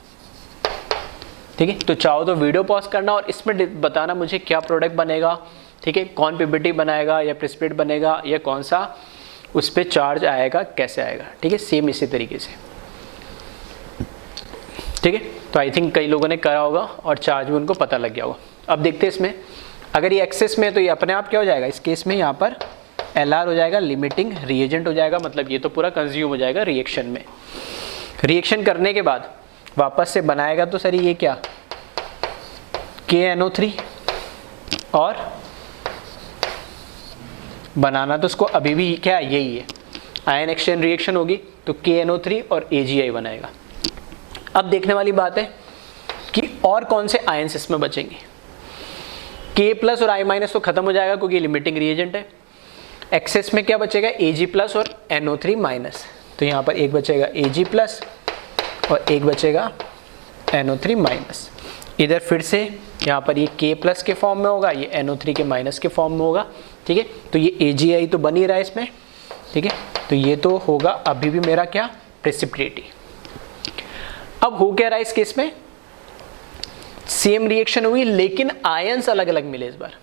ठीक है। तो चाहो तो वीडियो पॉज करना और इसमें बताना मुझे क्या प्रोडक्ट बनेगा, ठीक है, कौन PPT बनाएगा या प्रेसिपिटेट बनेगा, या कौन सा उस पर चार्ज आएगा, कैसे आएगा, ठीक है, सेम इसी तरीके से, ठीक है। तो आई थिंक कई लोगों ने करा होगा और चार्ज भी उनको पता लग गया होगा। अब देखते हैं इसमें, अगर ये एक्सेस में है तो ये अपने आप क्या हो जाएगा, इस केस में यहाँ पर LR हो जाएगा, लिमिटिंग रिएजेंट हो जाएगा, मतलब ये तो पूरा कंज्यूम हो जाएगा रिएक्शन में। रिएक्शन करने के बाद वापस से बनाएगा तो सर ये क्या, KNO3, और बनाना तो उसको अभी भी क्या यही है, आयन एक्सचेंज रिएक्शन होगी तो KNO3 और AgI बनाएगा। अब देखने वाली बात है कि और कौन से आयन्स इसमें बचेंगे। K प्लस और I माइनस तो खत्म हो जाएगा क्योंकि लिमिटिंग रिएजेंट है। एक्सेस में क्या बचेगा, Ag प्लस और NO3 माइनस। तो यहाँ पर एक बचेगा Ag प्लस और एक बचेगा NO3 माइनस। इधर फिर से यहाँ पर ये K प्लस के फॉर्म में होगा, ये NO3 के माइनस के फॉर्म में होगा, ठीक है। तो ये AgI तो बन ही रहा है इसमें, ठीक है। तो ये तो होगा अभी भी मेरा क्या, प्रेसिपिटेट ही। अब हो क्या रहा है इस केस में, सेम रिएक्शन हुई लेकिन आयंस अलग अलग मिले इस बार।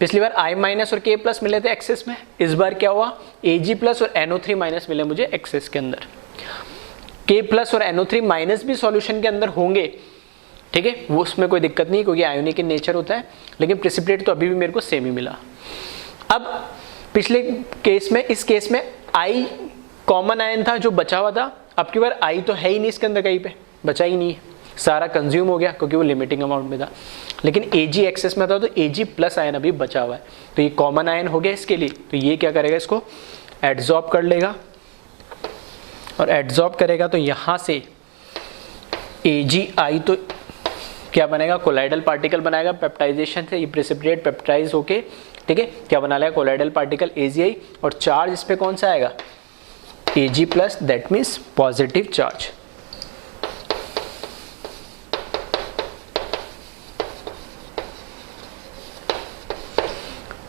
पिछली बार I माइनस और K प्लस मिले थे एक्सेस में, इस बार क्या हुआ, Ag प्लस और NO3 माइनस मिले मुझे एक्सेस के अंदर। K प्लस और NO3 माइनस भी सॉल्यूशन के अंदर होंगे, ठीक है, वो उसमें कोई दिक्कत नहीं क्योंकि आयोनिक इन नेचर होता है, लेकिन प्रेसिपिटेट तो अभी भी मेरे को सेम ही मिला। अब पिछले केस में, इस केस में I कॉमन आयन था जो बचा हुआ था, अब की बार I तो है ही नहीं इसके अंदर, कहीं पे बचा ही नहीं है, सारा कंज्यूम हो गया क्योंकि वो लिमिटिंग अमाउंट में था। लेकिन Ag एक्सेस में था तो Ag प्लस आयन अभी बचा हुआ है, तो ये कॉमन आयन हो गया इसके लिए। तो ये क्या करेगा, इसको एड्सॉर्ब कर लेगा, और एड्सॉर्ब करेगा तो यहाँ से AgI तो क्या बनेगा, कोलाइडल पार्टिकल बनाएगा पेप्टाइजेशन से, ये प्रेसिपिटेट पेप्टाइज होके, ठीक है, क्या बना लेगा, कोलाइडल पार्टिकल AgI, और चार्ज इस पे कौन सा आएगा, Ag plus, that means positive charge.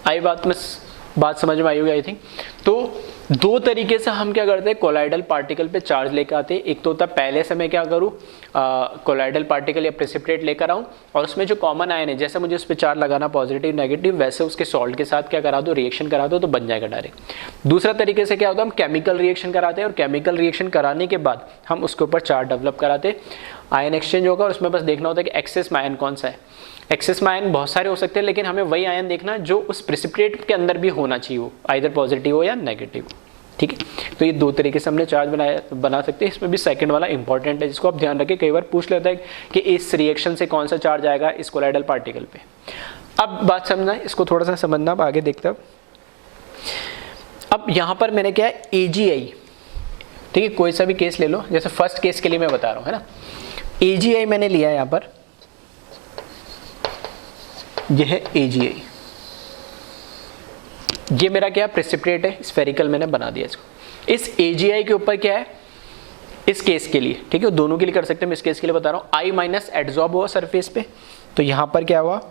आई बात समझ में आई होगी आई थिंक। तो दो तरीके से हम क्या करते हैं, कोलाइडल पार्टिकल पे चार्ज लेकर आते हैं। एक तो होता है पहले से मैं क्या करूँ, कोलाइडल पार्टिकल या प्रेसिपिटेट लेकर आऊँ और उसमें जो कॉमन आयन है, जैसे मुझे उस पर चार्ज लगाना पॉजिटिव नेगेटिव, वैसे उसके सॉल्ट के साथ क्या करा दो, रिएक्शन करा दो, तो बन जाएगा डायरेक्ट। दूसरा तरीके से क्या होता है, हम केमिकल रिएक्शन कराते हैं और केमिकल रिएक्शन कराने के बाद हम उसके ऊपर चार्ज डेवलप कराते हैं, आयन एक्सचेंज होगा और उसमें बस देखना होता है कि एक्सेस में आयन कौन सा है। एक्सेस में आयन बहुत सारे हो सकते हैं, लेकिन हमें वही आयन देखना जो उस प्रेसिपिटेट के अंदर भी होना चाहिए, वो आइदर पॉजिटिव हो या नेगेटिव। ठीक है, तो ये दो तरीके से हमने चार्ज बना सकते हैं। इसमें भी सेकंड वाला इंपॉर्टेंट है, जिसको आप ध्यान रखें, कई बार पूछ लेता है कि इस रिएक्शन से कौन सा चार्ज आएगा इस कोलाइडल पार्टिकल पे। अब बात समझना, इसको थोड़ा सा समझना, अब आगे देखते हैं। अब यहाँ पर मैंने क्या है, AgI, ठीक है, कोई सा भी केस ले लो, जैसे फर्स्ट केस के लिए मैं बता रहा हूँ, है ना। AgI मैंने लिया है यहाँ पर, यह है AgI, ये मेरा क्या प्रेसिपिटेट है, स्फेरिकल मैंने बना दिया इसको। इस AgI के ऊपर क्या है, इस केस के लिए, ठीक है, दोनों के लिए कर सकते हैं, मैं इस केस के लिए बता रहा हूँ, I माइनस एडजॉर्ब हुआ सरफेस पे, तो यहां पर क्या हुआ,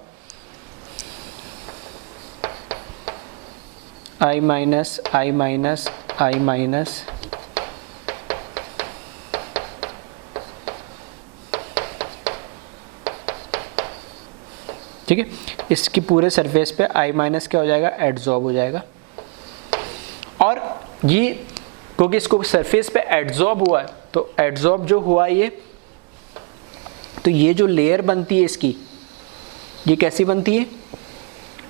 I minus I minus I minus ठीक है, इसकी पूरे सरफेस पे I माइनस क्या हो जाएगा, एडजॉर्ब हो जाएगा। और ये क्योंकि इसको सरफेस पे एडजॉर्ब हुआ है, तो एडजॉर्ब जो हुआ ये, तो ये जो लेयर बनती है इसकी, ये कैसी बनती है,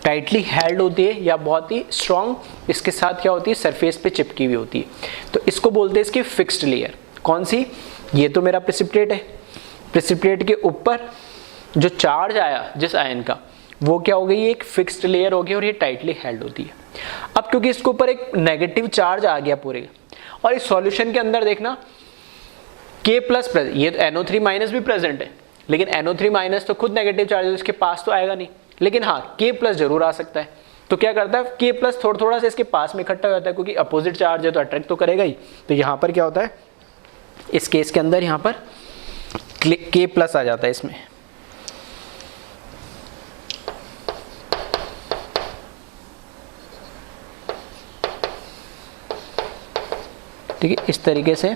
टाइटली हेल्ड होती है या बहुत ही स्ट्रॉन्ग इसके साथ क्या होती है, सरफेस पे चिपकी हुई होती है, तो इसको बोलते हैं इसकी फिक्स्ड लेयर। कौन सी, ये तो मेरा प्रेसिपिटेट है, प्रेसिपिटेट के ऊपर जो चार्ज आया जिस आयन का, वो क्या हो गई, एक फिक्स्ड लेयर हो गई और ये टाइटली हेल्ड होती है। अब क्योंकि इसके ऊपर एक नेगेटिव चार्ज आ गया पूरे, और इस सॉल्यूशन के अंदर देखना K प्लस प्रेजेंट, ये तो NO3 माइनस भी प्रेजेंट है, लेकिन NO3 माइनस तो खुद नेगेटिव चार्ज है, इसके पास तो आएगा नहीं, लेकिन हाँ K प्लस जरूर आ सकता है। तो क्या करता है, K प्लस थोड़ा थोड़ा सा इसके पास में इकट्ठा हो जाता है, क्योंकि अपोजिट चार्ज है तो अट्रैक्ट तो करेगा ही। तो यहाँ पर क्या होता है, इस केस के अंदर यहाँ पर K प्लस आ जाता है इसमें, ठीक है। इस तरीके से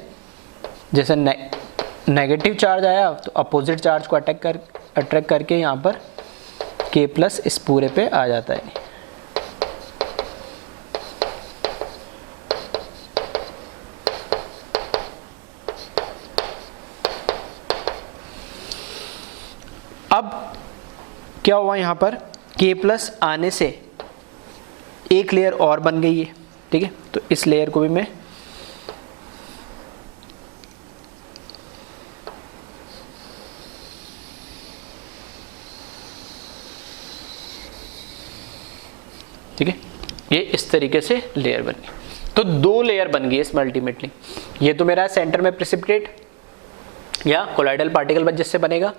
जैसे नेगेटिव चार्ज आया तो अपोजिट चार्ज को अट्रैक्ट करके यहाँ पर K प्लस इस पूरे पे आ जाता है। अब क्या हुआ, यहाँ पर K प्लस आने से एक लेयर और बन गई है, ठीक है। तो इस लेयर को भी मैं ठीक है, ये इस तरीके से लेयर बन गई। तो दो लेयर बन गई इसमें अल्टीमेटली। ये तो मेरा सेंटर में प्रेसिपिटेट या कोलाइडल पार्टिकल बन जिससे बनेगा,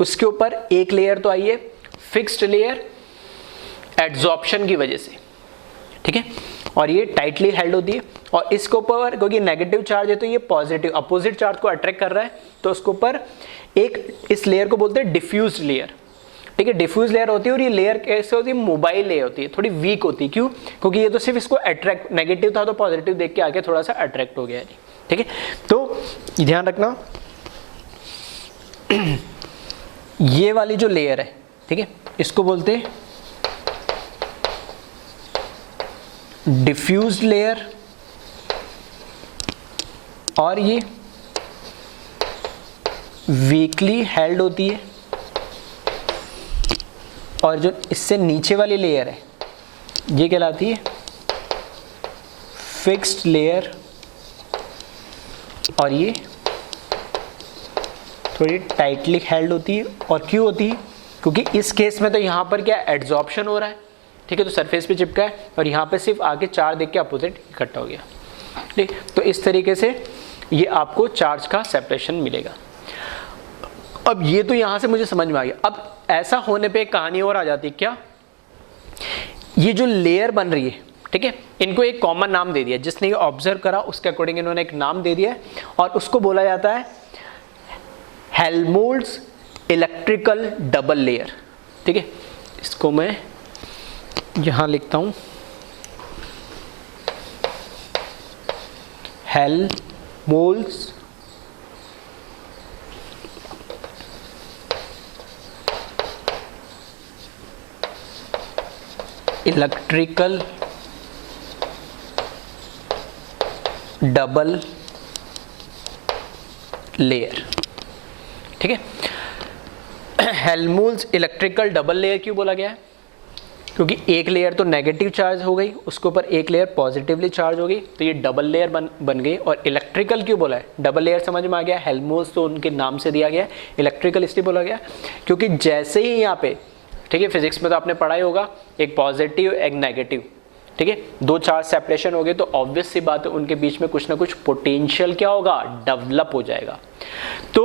उसके ऊपर एक लेयर तो आई है फिक्स्ड लेयर एड्सॉर्प्शन की वजह से, ठीक है, और ये टाइटली हेल्ड होती है। और इसके ऊपर क्योंकि नेगेटिव चार्ज है तो ये पॉजिटिव अपोजिट चार्ज को अट्रैक्ट कर रहा है, तो उसके ऊपर एक इस लेयर को बोलते हैं डिफ्यूज लेयर, ठीक है। डिफ्यूज लेयर होती है और ये लेयर कैसे होती है, मोबाइल लेयर होती है, थोड़ी वीक होती है। क्यों, क्योंकि ये तो सिर्फ इसको अट्रैक्ट, नेगेटिव था तो पॉजिटिव देख के आके थोड़ा सा अट्रैक्ट हो गया है, ठीक है। तो ध्यान रखना ये वाली जो लेयर है, ठीक है, इसको बोलते हैं डिफ्यूज्ड लेयर, और ये वीकली हेल्ड होती है। और जो इससे नीचे वाली लेयर है ये कहलाती है फिक्स्ड लेयर, और ये थोड़ी टाइटली हेल्ड होती है। और क्यों होती है, क्योंकि इस केस में तो यहाँ पर क्या एड्सॉर्प्शन हो रहा है, ठीक है, तो सरफेस पे चिपका है और यहाँ पे सिर्फ आगे चार्ज देख के अपोजिट इकट्ठा हो गया, ठीक। तो इस तरीके से ये आपको चार्ज का सेपरेशन मिलेगा। अब ये तो यहाँ से मुझे समझ में आ गया। अब ऐसा होने पे एक कहानी और आ जाती है, क्या, ये जो लेयर बन रही है, ठीक है, इनको एक कॉमन नाम दे दिया, जिसने ये ऑब्जर्व करा उसके अकॉर्डिंग इन्होंने एक नाम दे दिया है, और उसको बोला जाता है हेल्महोल्ट्ज इलेक्ट्रिकल डबल लेयर, ठीक है। इसको मैं यहाँ लिखता हूँ, हेल्महोल्ट्ज़ इलेक्ट्रिकल डबल लेयर। ठीक है, हेल्महोल्ट्ज़ इलेक्ट्रिकल डबल लेयर क्यों बोला गया है? क्योंकि एक लेयर तो नेगेटिव चार्ज हो गई, उसके ऊपर एक लेयर पॉजिटिवली चार्ज हो गई, तो ये डबल लेयर बन गई। और इलेक्ट्रिकल क्यों बोला है? डबल लेयर समझ में आ गया, हेल्महोल्ट्ज़ तो उनके नाम से दिया गया, इलेक्ट्रिकल इसलिए बोला गया क्योंकि जैसे ही यहाँ पे, ठीक है, फिजिक्स में तो आपने पढ़ा ही होगा, एक पॉजिटिव एक नेगेटिव, ठीक है, दो चार्ज सेपरेशन हो गए तो ऑब्वियस सी बात है उनके बीच में कुछ ना कुछ पोटेंशियल क्या होगा, डेवलप हो जाएगा। तो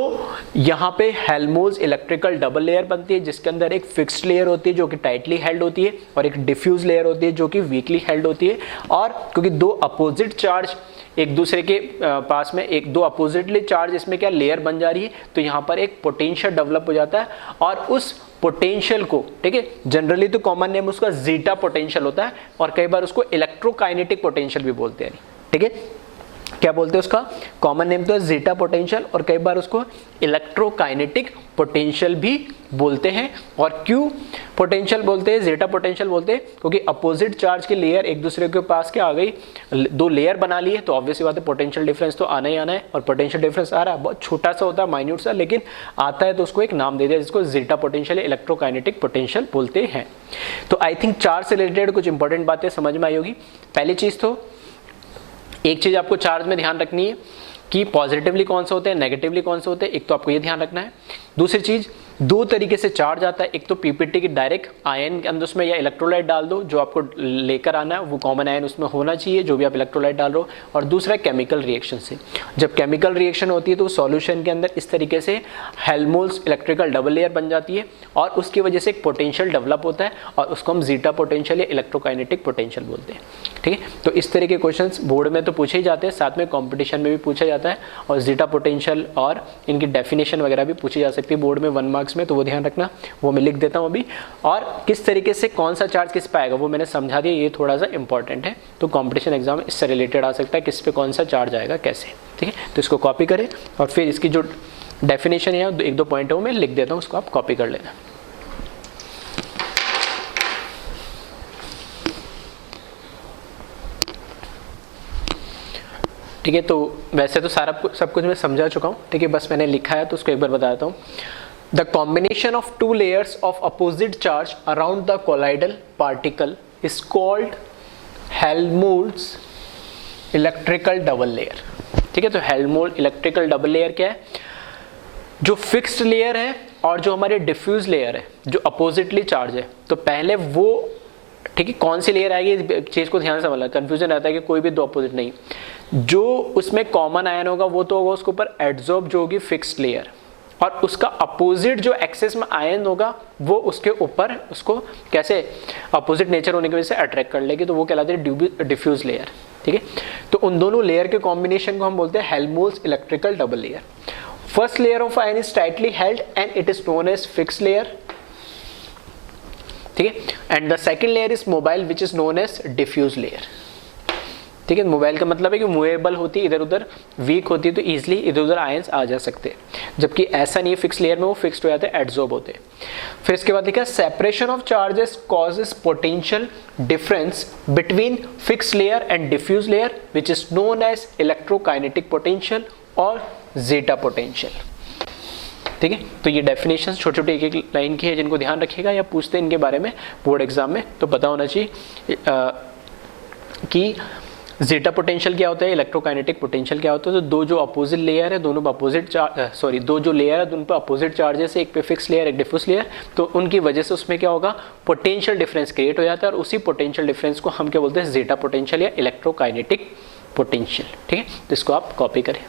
यहाँ पे हेल्महोल्ट्ज़ इलेक्ट्रिकल डबल लेयर बनती है जिसके अंदर एक फिक्स्ड लेयर होती है जो कि टाइटली हेल्ड होती है और एक डिफ्यूज लेयर होती है जो कि वीकली हेल्ड होती है। और क्योंकि दो अपोजिट चार्ज एक दूसरे के पास में, एक दो अपोजिटली चार्ज इसमें क्या लेयर बन जा रही है, तो यहाँ पर एक पोटेंशियल डेवलप हो जाता है और उस पोटेंशियल को, ठीक है, जनरली तो कॉमन नेम उसका जीटा पोटेंशियल होता है और कई बार उसको इलेक्ट्रोकाइनेटिक पोटेंशियल भी बोलते हैं। ठीक है, क्या बोलते हैं उसका कॉमन नेम तो है जीटा पोटेंशियल और कई बार उसको इलेक्ट्रोकाइनेटिक पोटेंशियल भी बोलते हैं। और क्यों पोटेंशियल बोलते हैं, जीटा पोटेंशियल बोलते हैं? क्योंकि अपोजिट चार्ज की लेयर एक दूसरे के पास क्या आ गई, दो लेयर बना ली है, तो ऑब्वियसली बात है पोटेंशियल डिफरेंस तो आना ही आना है। और पोटेंशियल डिफरेंस आ रहा है, बहुत छोटा सा होता है, माइन्यूट सा, लेकिन आता है तो उसको एक नाम दे दिया जिसको जीटा पोटेंशियल या इलेक्ट्रोकाइनेटिक पोटेंशियल बोलते हैं। तो आई थिंक चार्ज से रिलेटेड कुछ इंपॉर्टेंट बातें समझ में आई होगी। पहली चीज तो एक चीज आपको चार्ज में ध्यान रखनी है कि पॉजिटिवली कौन से होते हैं, नेगेटिवली कौन से होते हैं, एक तो आपको ये ध्यान रखना है। दूसरी चीज, दो तरीके से चार्ज आता है, एक तो पीपीटी की डायरेक्ट आयन के अंदर उसमें या इलेक्ट्रोलाइट डाल दो, जो आपको लेकर आना है वो कॉमन आयन उसमें होना चाहिए जो भी आप इलेक्ट्रोलाइट डाल रहे हो। और दूसरा केमिकल रिएक्शन से, जब केमिकल रिएक्शन होती है तो सॉल्यूशन के अंदर इस तरीके से हेल्महोल्ट्ज़ इलेक्ट्रिकल डबल लेयर बन जाती है और उसकी वजह से एक पोटेंशियल डेवलप होता है और उसको हम जीटा पोटेंशियल या इलेक्ट्रोकाइनेटिक पोटेंशियल बोलते हैं। ठीक है, तो इस तरह के क्वेश्चन बोर्ड में तो पूछे ही जाते हैं, साथ में कॉम्पिटिशन में भी पूछा जाता है और जीटा पोटेंशियल और इनकी डेफिनेशन वगैरह भी पूछी जा सकती है बोर्ड में 1 मार्क्स में, तो वो ध्यान रखना, वो मैं लिख देता हूँ अभी। और किस तरीके से कौन सा चार्ज किस पे आएगा वो मैंने समझा दिया, ये थोड़ा सा इंपॉर्टेंट है, तो कंपटीशन एग्जाम में इससे रिलेटेड आ सकता है किस पे कौन सा चार्ज आएगा कैसे। ठीक है, तो इसको कॉपी करें और फिर इसकी जो डेफिनेशन है एक दो पॉइंट है वो मैं लिख देता हूँ, उसको आप कॉपी कर लेना। ठीक है, तो वैसे तो सारा सब कुछ मैं समझा चुका हूँ, ठीक है, बस मैंने लिखा है तो उसको एक बार बता देता हूँ। The combination of two layers of opposite charge around the colloidal particle is called Helmholtz electrical double layer. ठीक है, तो हेल्महोल्ट्ज़ इलेक्ट्रिकल डबल लेयर क्या है, जो फिक्स्ड लेयर है और जो हमारे डिफ्यूज लेयर है जो अपोजिटली चार्ज है, तो पहले वो, ठीक है, कौन सी लेयर आएगी इस चीज को ध्यान से समझना, कंफ्यूजन रहता है कि कोई भी दो अपोजिट नहीं, जो उसमें कॉमन आयन होगा वो तो होगा उसके ऊपर एडजॉर्ब जो होगी फिक्स्ड लेयर, और उसका अपोजिट जो एक्सेस में आयन होगा वो उसके ऊपर उसको कैसे अपोजिट नेचर होने की वजह से अट्रैक्ट कर लेगी, तो वो कहलाते हैं डिफ्यूज लेयर। ठीक है, तो उन दोनों लेयर के कॉम्बिनेशन को हम बोलते हैं Helmholtz electrical double layer. First layer of ion is tightly held and it is known as fixed layer. ठीक है, and the second layer is mobile which is known as diffuse layer. ठीक है, mobile का मतलब है कि movable होती है, इधर उधर वीक होती है तो इजीली इधर उधर आयंस आ जा सकते हैं, जबकि ऐसा नहीं है, फिक्स लेयर में वो फिक्स्ड हो जाते हैं, एडजॉर्ब होते हैं। फिर इसके बाद देखा separation of charges causes potential difference between fix layer and diffuse layer which is known as electrokinetic potential और जीटा पोटेंशियल। ठीक है, तो ये डेफिनेशन छोटे छोटे एक एक लाइन की है जिनको ध्यान रखिएगा या पूछते हैं इनके बारे में बोर्ड एग्जाम में, तो पता होना चाहिए कि जीटा पोटेंशियल क्या होता है, इलेक्ट्रोकाइनेटिक पोटेंशियल क्या होता है। तो दो जो अपोजिट लेयर है दोनों पे अपोजिट दो जो लेयर है दोनों पे अपोजिट चार्जेस है, एक पे फिक्स लेयर एक डिफ्यूज लेयर, तो उनकी वजह से उसमें क्या होगा पोटेंशियल डिफरेंस क्रिएट हो जाता है और उसी पोटेंशियल डिफरेंस को हम क्या बोलते हैं जीटा पोटेंशियल या इलेक्ट्रोकाइनेटिक पोटेंशियल। ठीक है, तो इसको आप कॉपी करें।